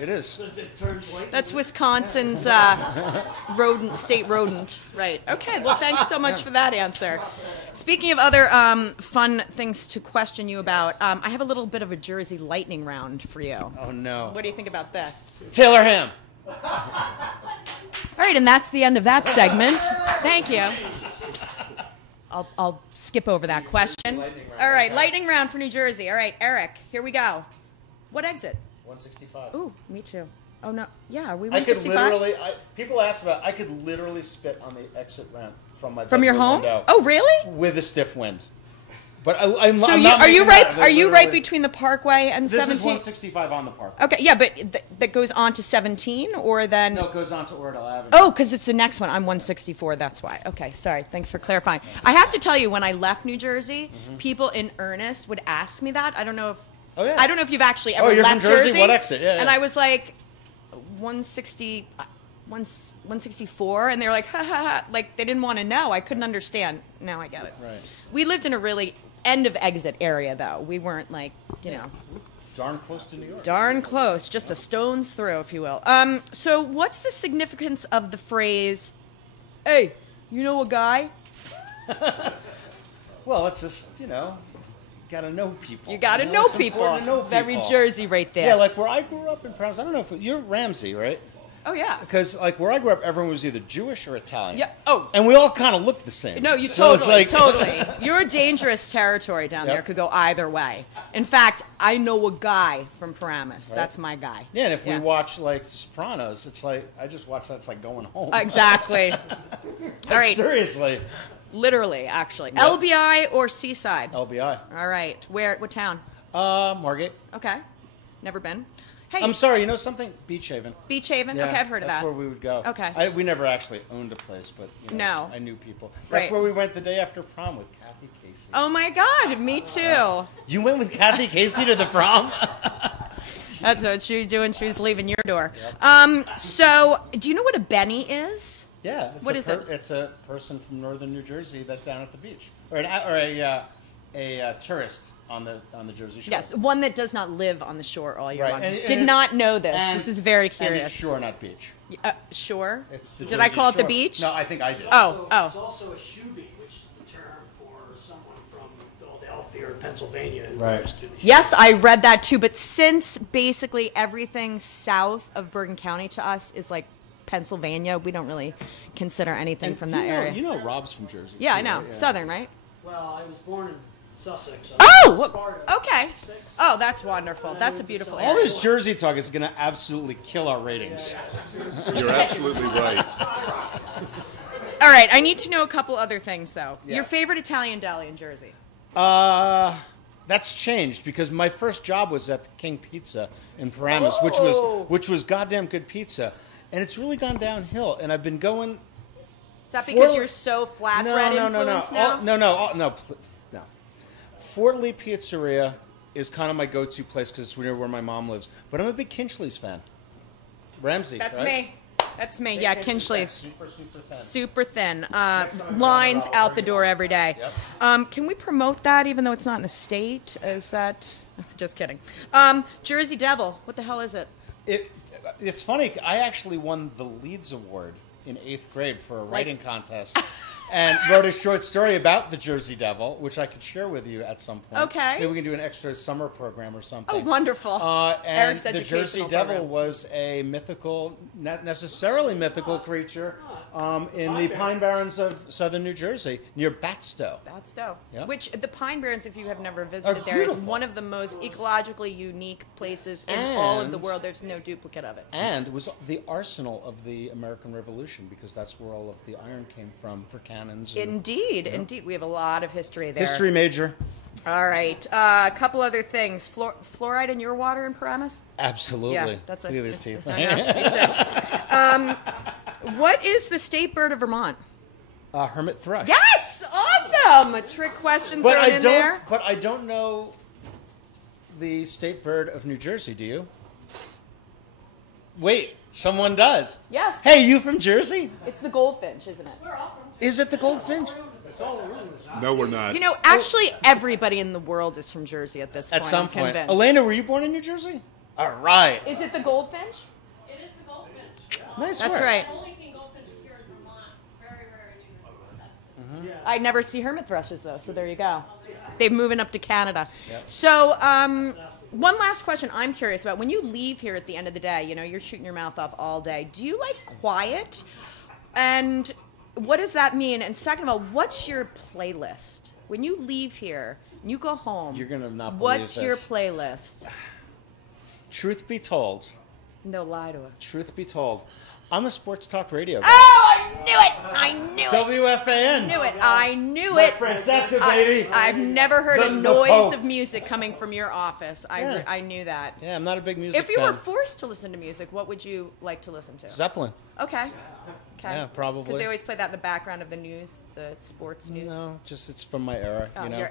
It is. It turns white. That's Wisconsin's state rodent. Right. Okay, well, thanks so much for that answer. Speaking of other fun things to question you about, I have a little bit of a Jersey lightning round for you. Oh, no. What do you think about this? Taylor Ham. All right, and that's the end of that segment. Thank you. I'll skip over that question. All right, lightning round for New Jersey. All right, Eric, here we go. What exit? 165. Ooh, me too. Oh, no. Yeah, are we I could 165? literally, people ask about, I could literally spit on the exit ramp from my From your bedroom home? window Oh, really? with a stiff wind. But I'm So I'm not are you making right? that. Are you right Literally- between the Parkway and This is 17? 165 on the park. Okay, yeah, but that goes on to 17, or then? No, it goes on to Oradell Avenue. Oh, because it's the next one. I'm 164. That's why. Okay, sorry. Thanks for clarifying. I have to tell you, when I left New Jersey, people in earnest would ask me that. I don't know if. Oh, yeah. I don't know if you've actually ever you're left from Jersey? What exit? Yeah, And yeah. I was like, 164, and they were like, ha ha ha. Like, they didn't want to know. I couldn't understand. Now I get it. Right. We lived in a really end of exit area, though. We weren't like, Darn close to New York. darn close, just a stone's throw, if you will. So what's the significance of the phrase, hey, you know a guy? Well, it's just, gotta know people. You gotta know It's people. important to know Very people. Jersey right there. Yeah, like where I grew up in Providence, I don't know if you're Ramsey, right? Oh, yeah. Because like where I grew up, everyone was either Jewish or Italian. Yeah. Oh. And we all kind of looked the same. No, you So it's like, totally. You're dangerous territory down there. Yep. Could go either way. In fact, I know a guy from Paramus. That's my guy. Yeah, and if we watch like Sopranos, it's like I just watch that's like going home. Exactly. All right. Seriously. Literally, actually. LBI or Seaside? LBI. All right. Where? What town? Margate. Okay. Never been. Hey. I'm sorry, you know something? Beach Haven. Beach Haven? Yeah, okay, I've heard of that. That's where we would go. Okay. We never actually owned a place, but No. I knew people. That's Right. where we went the day after prom with Kathy Casey. Oh my God, me too. You went with Kathy Casey to the prom? That's what she was doing. She was leaving your door. Yep. So, do you know what a Benny is? Yeah. What is it? It's a person from northern New Jersey that's down at the beach, or a tourist on the Jersey Shore. Yes, one that does not live on the shore all year Right. long. And Did not know this. This is very curious. And it's shore, not beach. Shore? It's the Did I Jersey call it the Shore. beach? No, I think I did. Oh. There's also a shoebie, which is the term for someone from Philadelphia or Pennsylvania who Right. goes to the Yes, I read that too. But since basically everything south of Bergen County to us is like Pennsylvania, we don't really consider anything from that area. You know Rob's from Jersey. Yeah, too, I know. right? Yeah. Southern, right? Well, I was born in Sussex. Oh, Sparta. okay. Oh, that's wonderful. That's a beautiful All area. this Jersey talk is going to absolutely kill our ratings. You're absolutely right. All right, I need to know a couple other things, though. Yes. Your favorite Italian deli in Jersey? That's changed because my first job was at the King Pizza in Paramus, Oh. which was goddamn good pizza, and it's really gone downhill. And I've been going. Is that because Well, you're so flatbread influenced now? No. Fort Lee Pizzeria is kind of my go-to place because it's near where my mom lives. But I'm a big Kinchley's fan. Ramsey, That's right? me. That's me. Yeah, Kinchley's. Super thin. Super thin. Lines out the door every day. Yep. Can we promote that even though it's not in the state? Is that... Just kidding. Jersey Devil. What the hell is it? It's funny. I actually won the Leeds Award in 8th grade for a writing contest and wrote a short story about the Jersey Devil, which I could share with you at some point. Okay. Maybe we can do an extra summer program or something. Oh, wonderful. And Eric's the Jersey educational Devil program. was a mythical, not necessarily mythical creature in the Pine Barrens of southern New Jersey near Batstow. Batstow. Yeah. Which the Pine Barrens, if you have never visited there, is beautiful. one of the most ecologically unique places in all of the And- world. There's no duplicate of it. And it was the arsenal of the American Revolution because that's where all of the iron came from for cannons. And Indeed, indeed. We have a lot of history there. history major. All right. A couple other things. Fluoride in your water in Paramus? Absolutely. Yeah, that's Look at these teeth. I know. Me too. What is the state bird of Vermont? Hermit thrush. Yes! Awesome! A trick question thrown in there. But I don't know the state bird of New Jersey. Do you? Wait, someone does. Yes. Hey, you from Jersey? It's the goldfinch, isn't it? Is it the goldfinch? No, we're not. You know, actually, everybody in the world is from Jersey at this point. At some I'm point. convinced. Elena, were you born in New Jersey? All right. Is it the goldfinch? It is the goldfinch. Nice That's work. right. I've only seen goldfinches here in Vermont. Very rare in New I never see hermit thrushes, though, so there you go. They're moving up to Canada. So, one last question I'm curious about. When you leave here at the end of the day, you know, you're shooting your mouth off all day. Do you like quiet? And what does that mean? And second of all, what's your playlist? When you leave here and you go home, You're gonna not believe what's your this. playlist? Truth be told, No lie to us. I'm a sports talk radio guy. Oh, I knew it! I knew it! WFAN. I knew it. Francesca, baby. I've never heard The- a the noise Pope. of music coming from your office. Yeah. I knew that. Yeah, I'm not a big music If you fan. were forced to listen to music, what would you like to listen to? Zeppelin. Okay. Okay. Yeah, probably. Because they always play that in the background of the news, the sports news. No, just it's from my era, Oh, you know.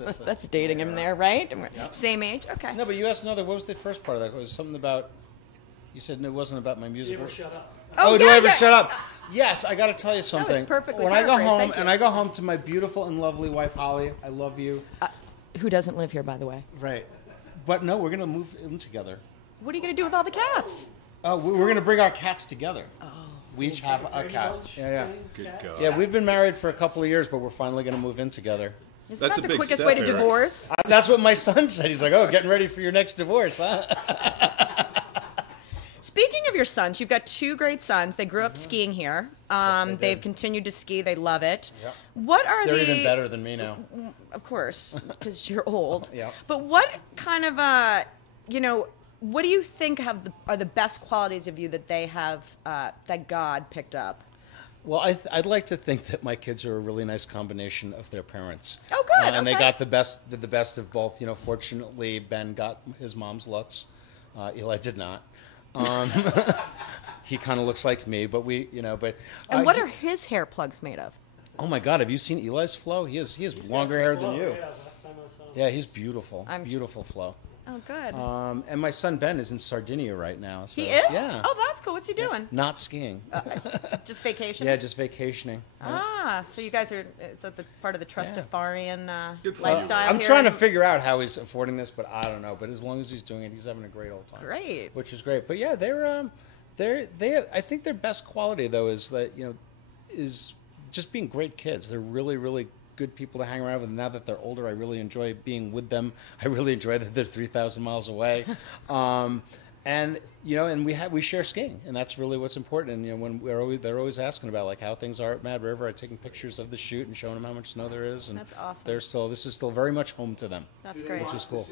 that's, that's dating him there, right? Same age? Okay. No, but you asked another. What was the first part of that? It was something about. You said it wasn't about my music. Never shut up. Oh, do yeah, I ever yeah. shut up? Yes, I got to tell you something. perfectly when I go paraphrased, home thank you. and I go home to my beautiful and lovely wife Holly, I love you. Who doesn't live here, by the way? Right, but no, we're gonna move in together. What are you going to do with all the cats? Oh, we're gonna bring our cats together. Oh, we each have a cat. Yeah. Good God. Yeah, we've been married for a couple of years, but we're finally gonna move in together. Is That's that a the big quickest step, way to Eric. divorce? That's what my son said. He's like, "Oh, getting ready for your next divorce, huh?" Speaking of your sons, you've got two great sons. They grew up skiing here. they They've did. continued to ski. They love it. Yep. What are They're the... even better than me now. Of course, because you're old. Yeah. But what kind of, what do you think are the best qualities of you that they have, that God picked up? Well, I'd like to think that my kids are a really nice combination of their parents. Oh, good. And they okay. got the best of both. You know, fortunately, Ben got his mom's looks. Eli did not. He kind of looks like me, but And what are his hair plugs made of? Oh my God! Have you seen Eli's flow? He has longer hair than you. Yeah, last time I saw him. Yeah, he's beautiful. Beautiful flow. Oh, good. And my son Ben is in Sardinia right now. So, he is? Yeah. Oh, that's cool. What's he doing? Not skiing. Just vacation? Yeah, just vacationing. So you guys are, is that the part of the Trustafarian Good for lifestyle I'm here? trying to figure out how he's affording this, but I don't know. But as long as he's doing it, he's having a great old time. Great. Which is great. But yeah, I think their best quality though is that, is just being great kids. They're really, really good people to hang around with. Now that they're older, I really enjoy being with them. I really enjoy that they're 3,000 miles away. And we share skiing, and that's really what's important. And when they're always asking about like how things are at Mad River, I'm taking pictures of the shoot and showing them how much snow there is. And That's awesome. this is still very much home to them. That's great. Which is cool.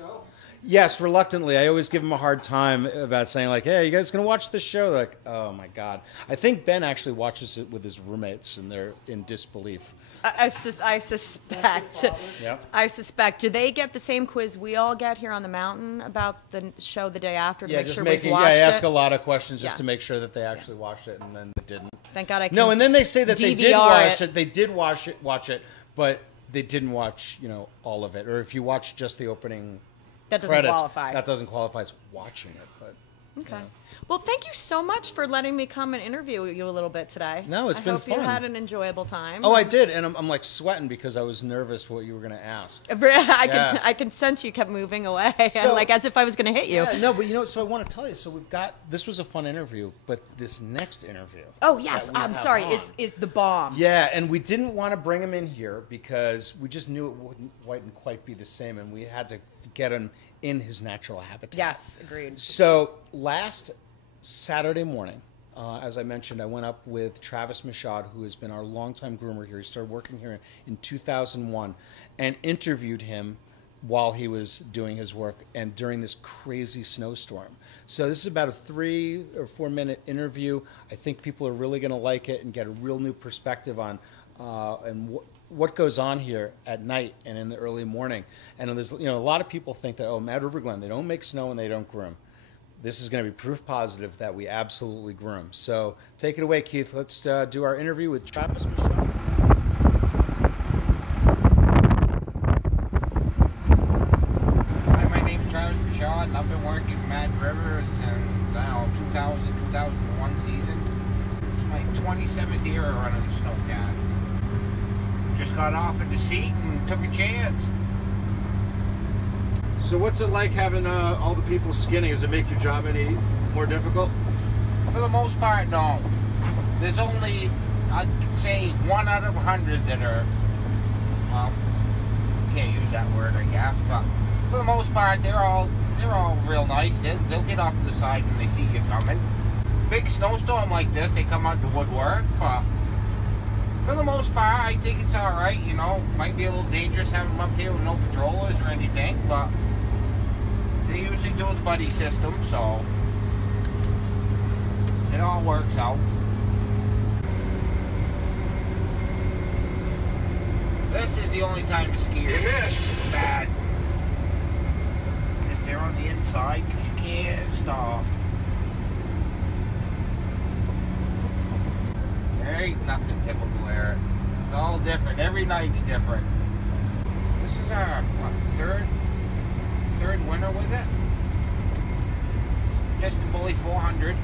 Yes, reluctantly. I always give them a hard time about saying like, "Hey, you guys gonna watch this show?" They're like, "Oh my God!" I think Ben actually watches it with his roommates, and they're in disbelief. I suspect. Yep. I suspect. Do they get the same quiz we all get here on the mountain about the show the day after to make sure we've watched I it? ask a lot of questions just Yeah. to make sure that they actually watched it, and then they didn't. Thank God I can. No, and then they say that they did DVR watch it. They did watch it, but they didn't watch, all of it. Or if you watch just the opening That doesn't credits, qualify. that doesn't qualify as watching it. But Okay. Well, thank you so much for letting me come and interview you a little bit today. No, it's been I hope you fun. had an enjoyable time. Oh, I did, and I'm like sweating because I was nervous what you were going to ask. I can sense you kept moving away, So- like as if I was going to hit you. Yeah, no, but so I want to tell you. So this was a fun interview, but this next interview. Oh yes, that we I'm have sorry. on- Is the bomb? Yeah, and we didn't want to bring him in here because we just knew it wouldn't quite be the same, and we had to get him in his natural habitat. Yes, agreed. So last Saturday morning, as I mentioned, I went up with Travis Michaud, who has been our longtime groomer here. He started working here in 2001, and interviewed him while he was doing his work and during this crazy snowstorm. So this is about a 3 or 4 minute interview. I think people are really going to like it and get a real new perspective on what goes on here at night and in the early morning. And there's a lot of people think that Mad River Glen, they don't make snow and they don't groom. This is going to be proof positive that we absolutely groom. So take it away, Keith. Let's do our interview with Travis Michaud. Hi, my name's Travis Michaud, and I've been working Mad River since, 2001 season. This is my 27th year running the snowcat. Just got off of the seat and took a chance. So what's it like having all the people skinning? Does it make your job any more difficult? For the most part, no. There's only, I'd say, 1 out of 100 that are, well, can't use that word, I guess, but for the most part, they're all real nice. They'll get off to the side when they see you coming. Big snowstorm like this, they come out to woodwork, but for the most part, I think it's all right. Might be a little dangerous having them up here with no patrollers or anything, but they usually do the buddy system, so it all works out. This is the only time the skiers are bad. If they're on the inside, because you can't stop. There ain't nothing typical there. It's all different. Every night's different. This is our third winter with it. Piston Bully 400.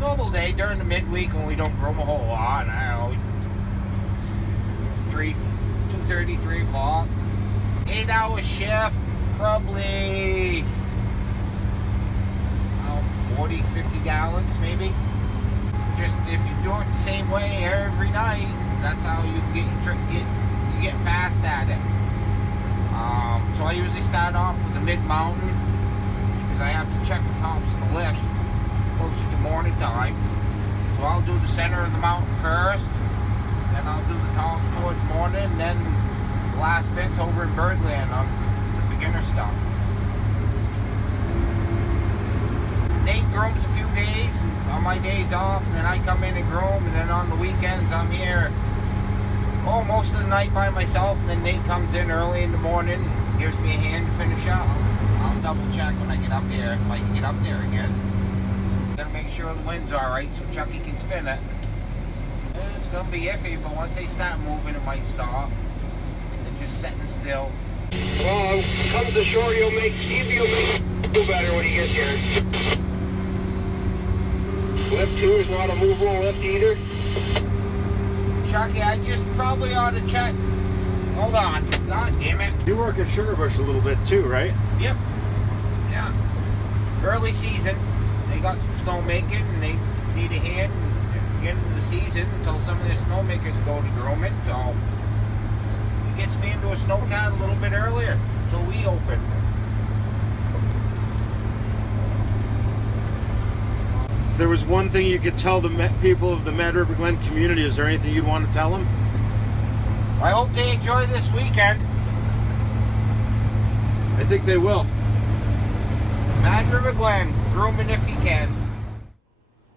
Normal day during the midweek when we don't groom a whole lot. I don't know, 2:30, 3 o'clock. 8-hour shift, probably 40, 50 gallons maybe. Just if you do it the same way every night, that's how you get fast at it. So I usually start off with the mid-mountain because I have to check the tops of the lifts closer to morning time. So I'll do the center of the mountain first, then I'll do the tops towards morning, and then the last bit's over in Birdland on the beginner stuff. Nate grooms a few days, and I'm on my days off, and then I come in and groom, and then on the weekends I'm here most of the night by myself, and then Nate comes in early in the morning and gives me a hand to finish up. I'll double check when I get up there, if I can get up there again. Gotta make sure the wind's alright so Chucky can spin it. It's gonna be iffy, but once they start moving it might stop. They're just sitting still. Well, comes the shore, you'll make feel better when he gets here. Left 2 is not a movable left either. Chucky, I just probably ought to check. Hold on. God damn it. You work at Sugarbush a little bit too, right? Yep. Yeah. Early season. They got some snowmaking and they need a hand at the end of the season until some of the snowmakers go to grooming. So it gets me into a snowcat a little bit earlier until we open. If there was one thing you could tell the people of the Mad River Glen community, is there anything you'd want to tell them? I hope they enjoy this weekend. I think they will. Mad River Glen, grooming if you can.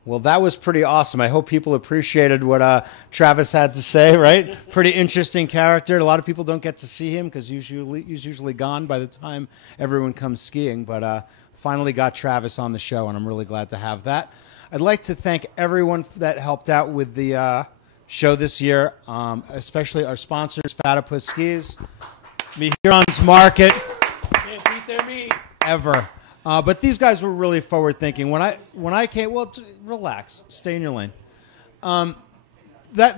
Well, that was pretty awesome. I hope people appreciated what Travis had to say, right? Pretty interesting character. A lot of people don't get to see him because he's usually gone by the time everyone comes skiing. But finally got Travis on the show, and I'm really glad to have that. I'd like to thank everyone that helped out with the show this year, especially our sponsors, Fatipus Skis, Huron's Market. Can't beat their meat. Ever. But these guys were really forward thinking. When I came, well, relax, stay in your lane.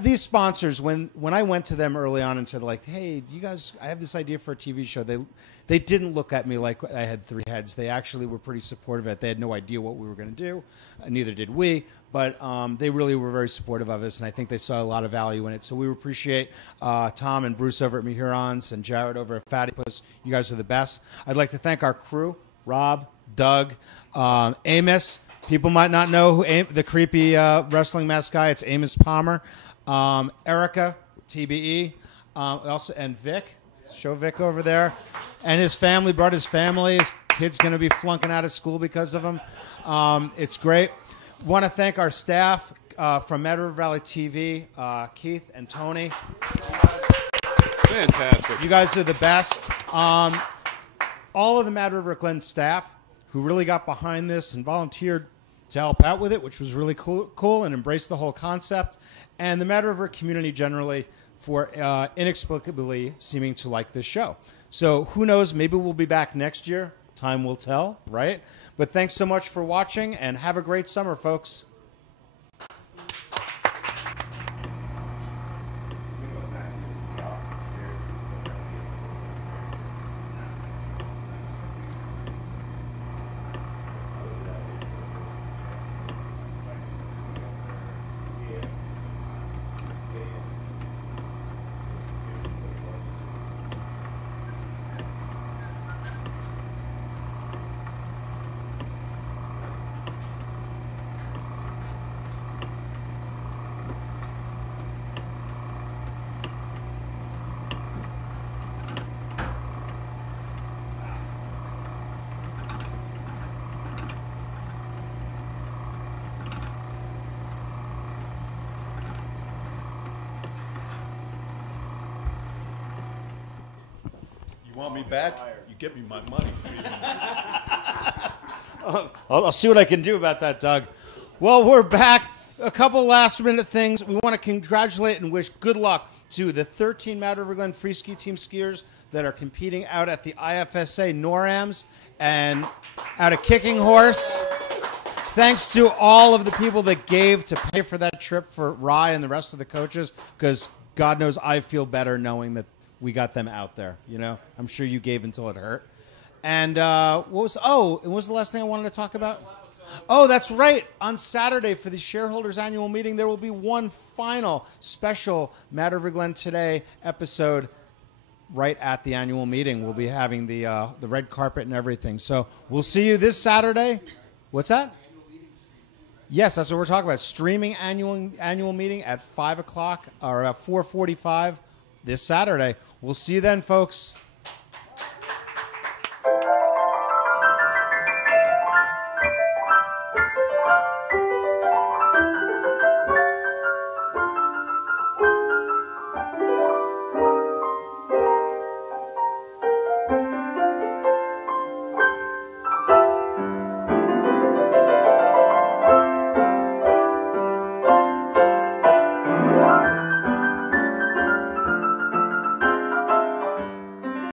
These sponsors, when I went to them early on and said, like, hey, you guys, I have this idea for a TV show. They didn't look at me like I had three heads. They actually were pretty supportive of it. They had no idea what we were going to do. Neither did we. But they really were very supportive of us, and I think they saw a lot of value in it. So we appreciate Tom and Bruce over at Mihurons and Jared over at Fatipus. You guys are the best. I'd like to thank our crew, Rob, Doug, Amos. People might not know who the creepy wrestling mask guy. It's Amos Palmer. Erica, TBE, also, and Vic. Show Vic over there. And his family, brought his family. His kid's going to be flunking out of school because of him. It's great. Want to thank our staff from Mad River Valley TV, Keith and Tony. Fantastic. You guys are the best. All of the Mad River Glen staff who really got behind this and volunteered to help out with it, which was really cool and embraced the whole concept. And the Mad River community generally for inexplicably seeming to like this show. So who knows, maybe we'll be back next year. Time will tell, right? But thanks so much for watching, and have a great summer, folks. You want me back? You get me my money, Friedman. I'll see what I can do about that, Doug. Well, we're back. A couple last-minute things. We want to congratulate and wish good luck to the 13 Mad River Glen free ski team skiers that are competing out at the IFSA NORAMs and out of Kicking Horse. Thanks to all of the people that gave to pay for that trip for Rye and the rest of the coaches, because God knows I feel better knowing that we got them out there. You know, I'm sure you gave until it hurt. And what was the last thing I wanted to talk about? Oh, that's right. On Saturday for the shareholders annual meeting, there will be one final special Mad River Glen Today episode right at the annual meeting. We'll be having the red carpet and everything. So we'll see you this Saturday. What's that? Yes, that's what we're talking about. Streaming annual meeting at 5 o'clock or at 4:45 this Saturday. We'll see you then, folks.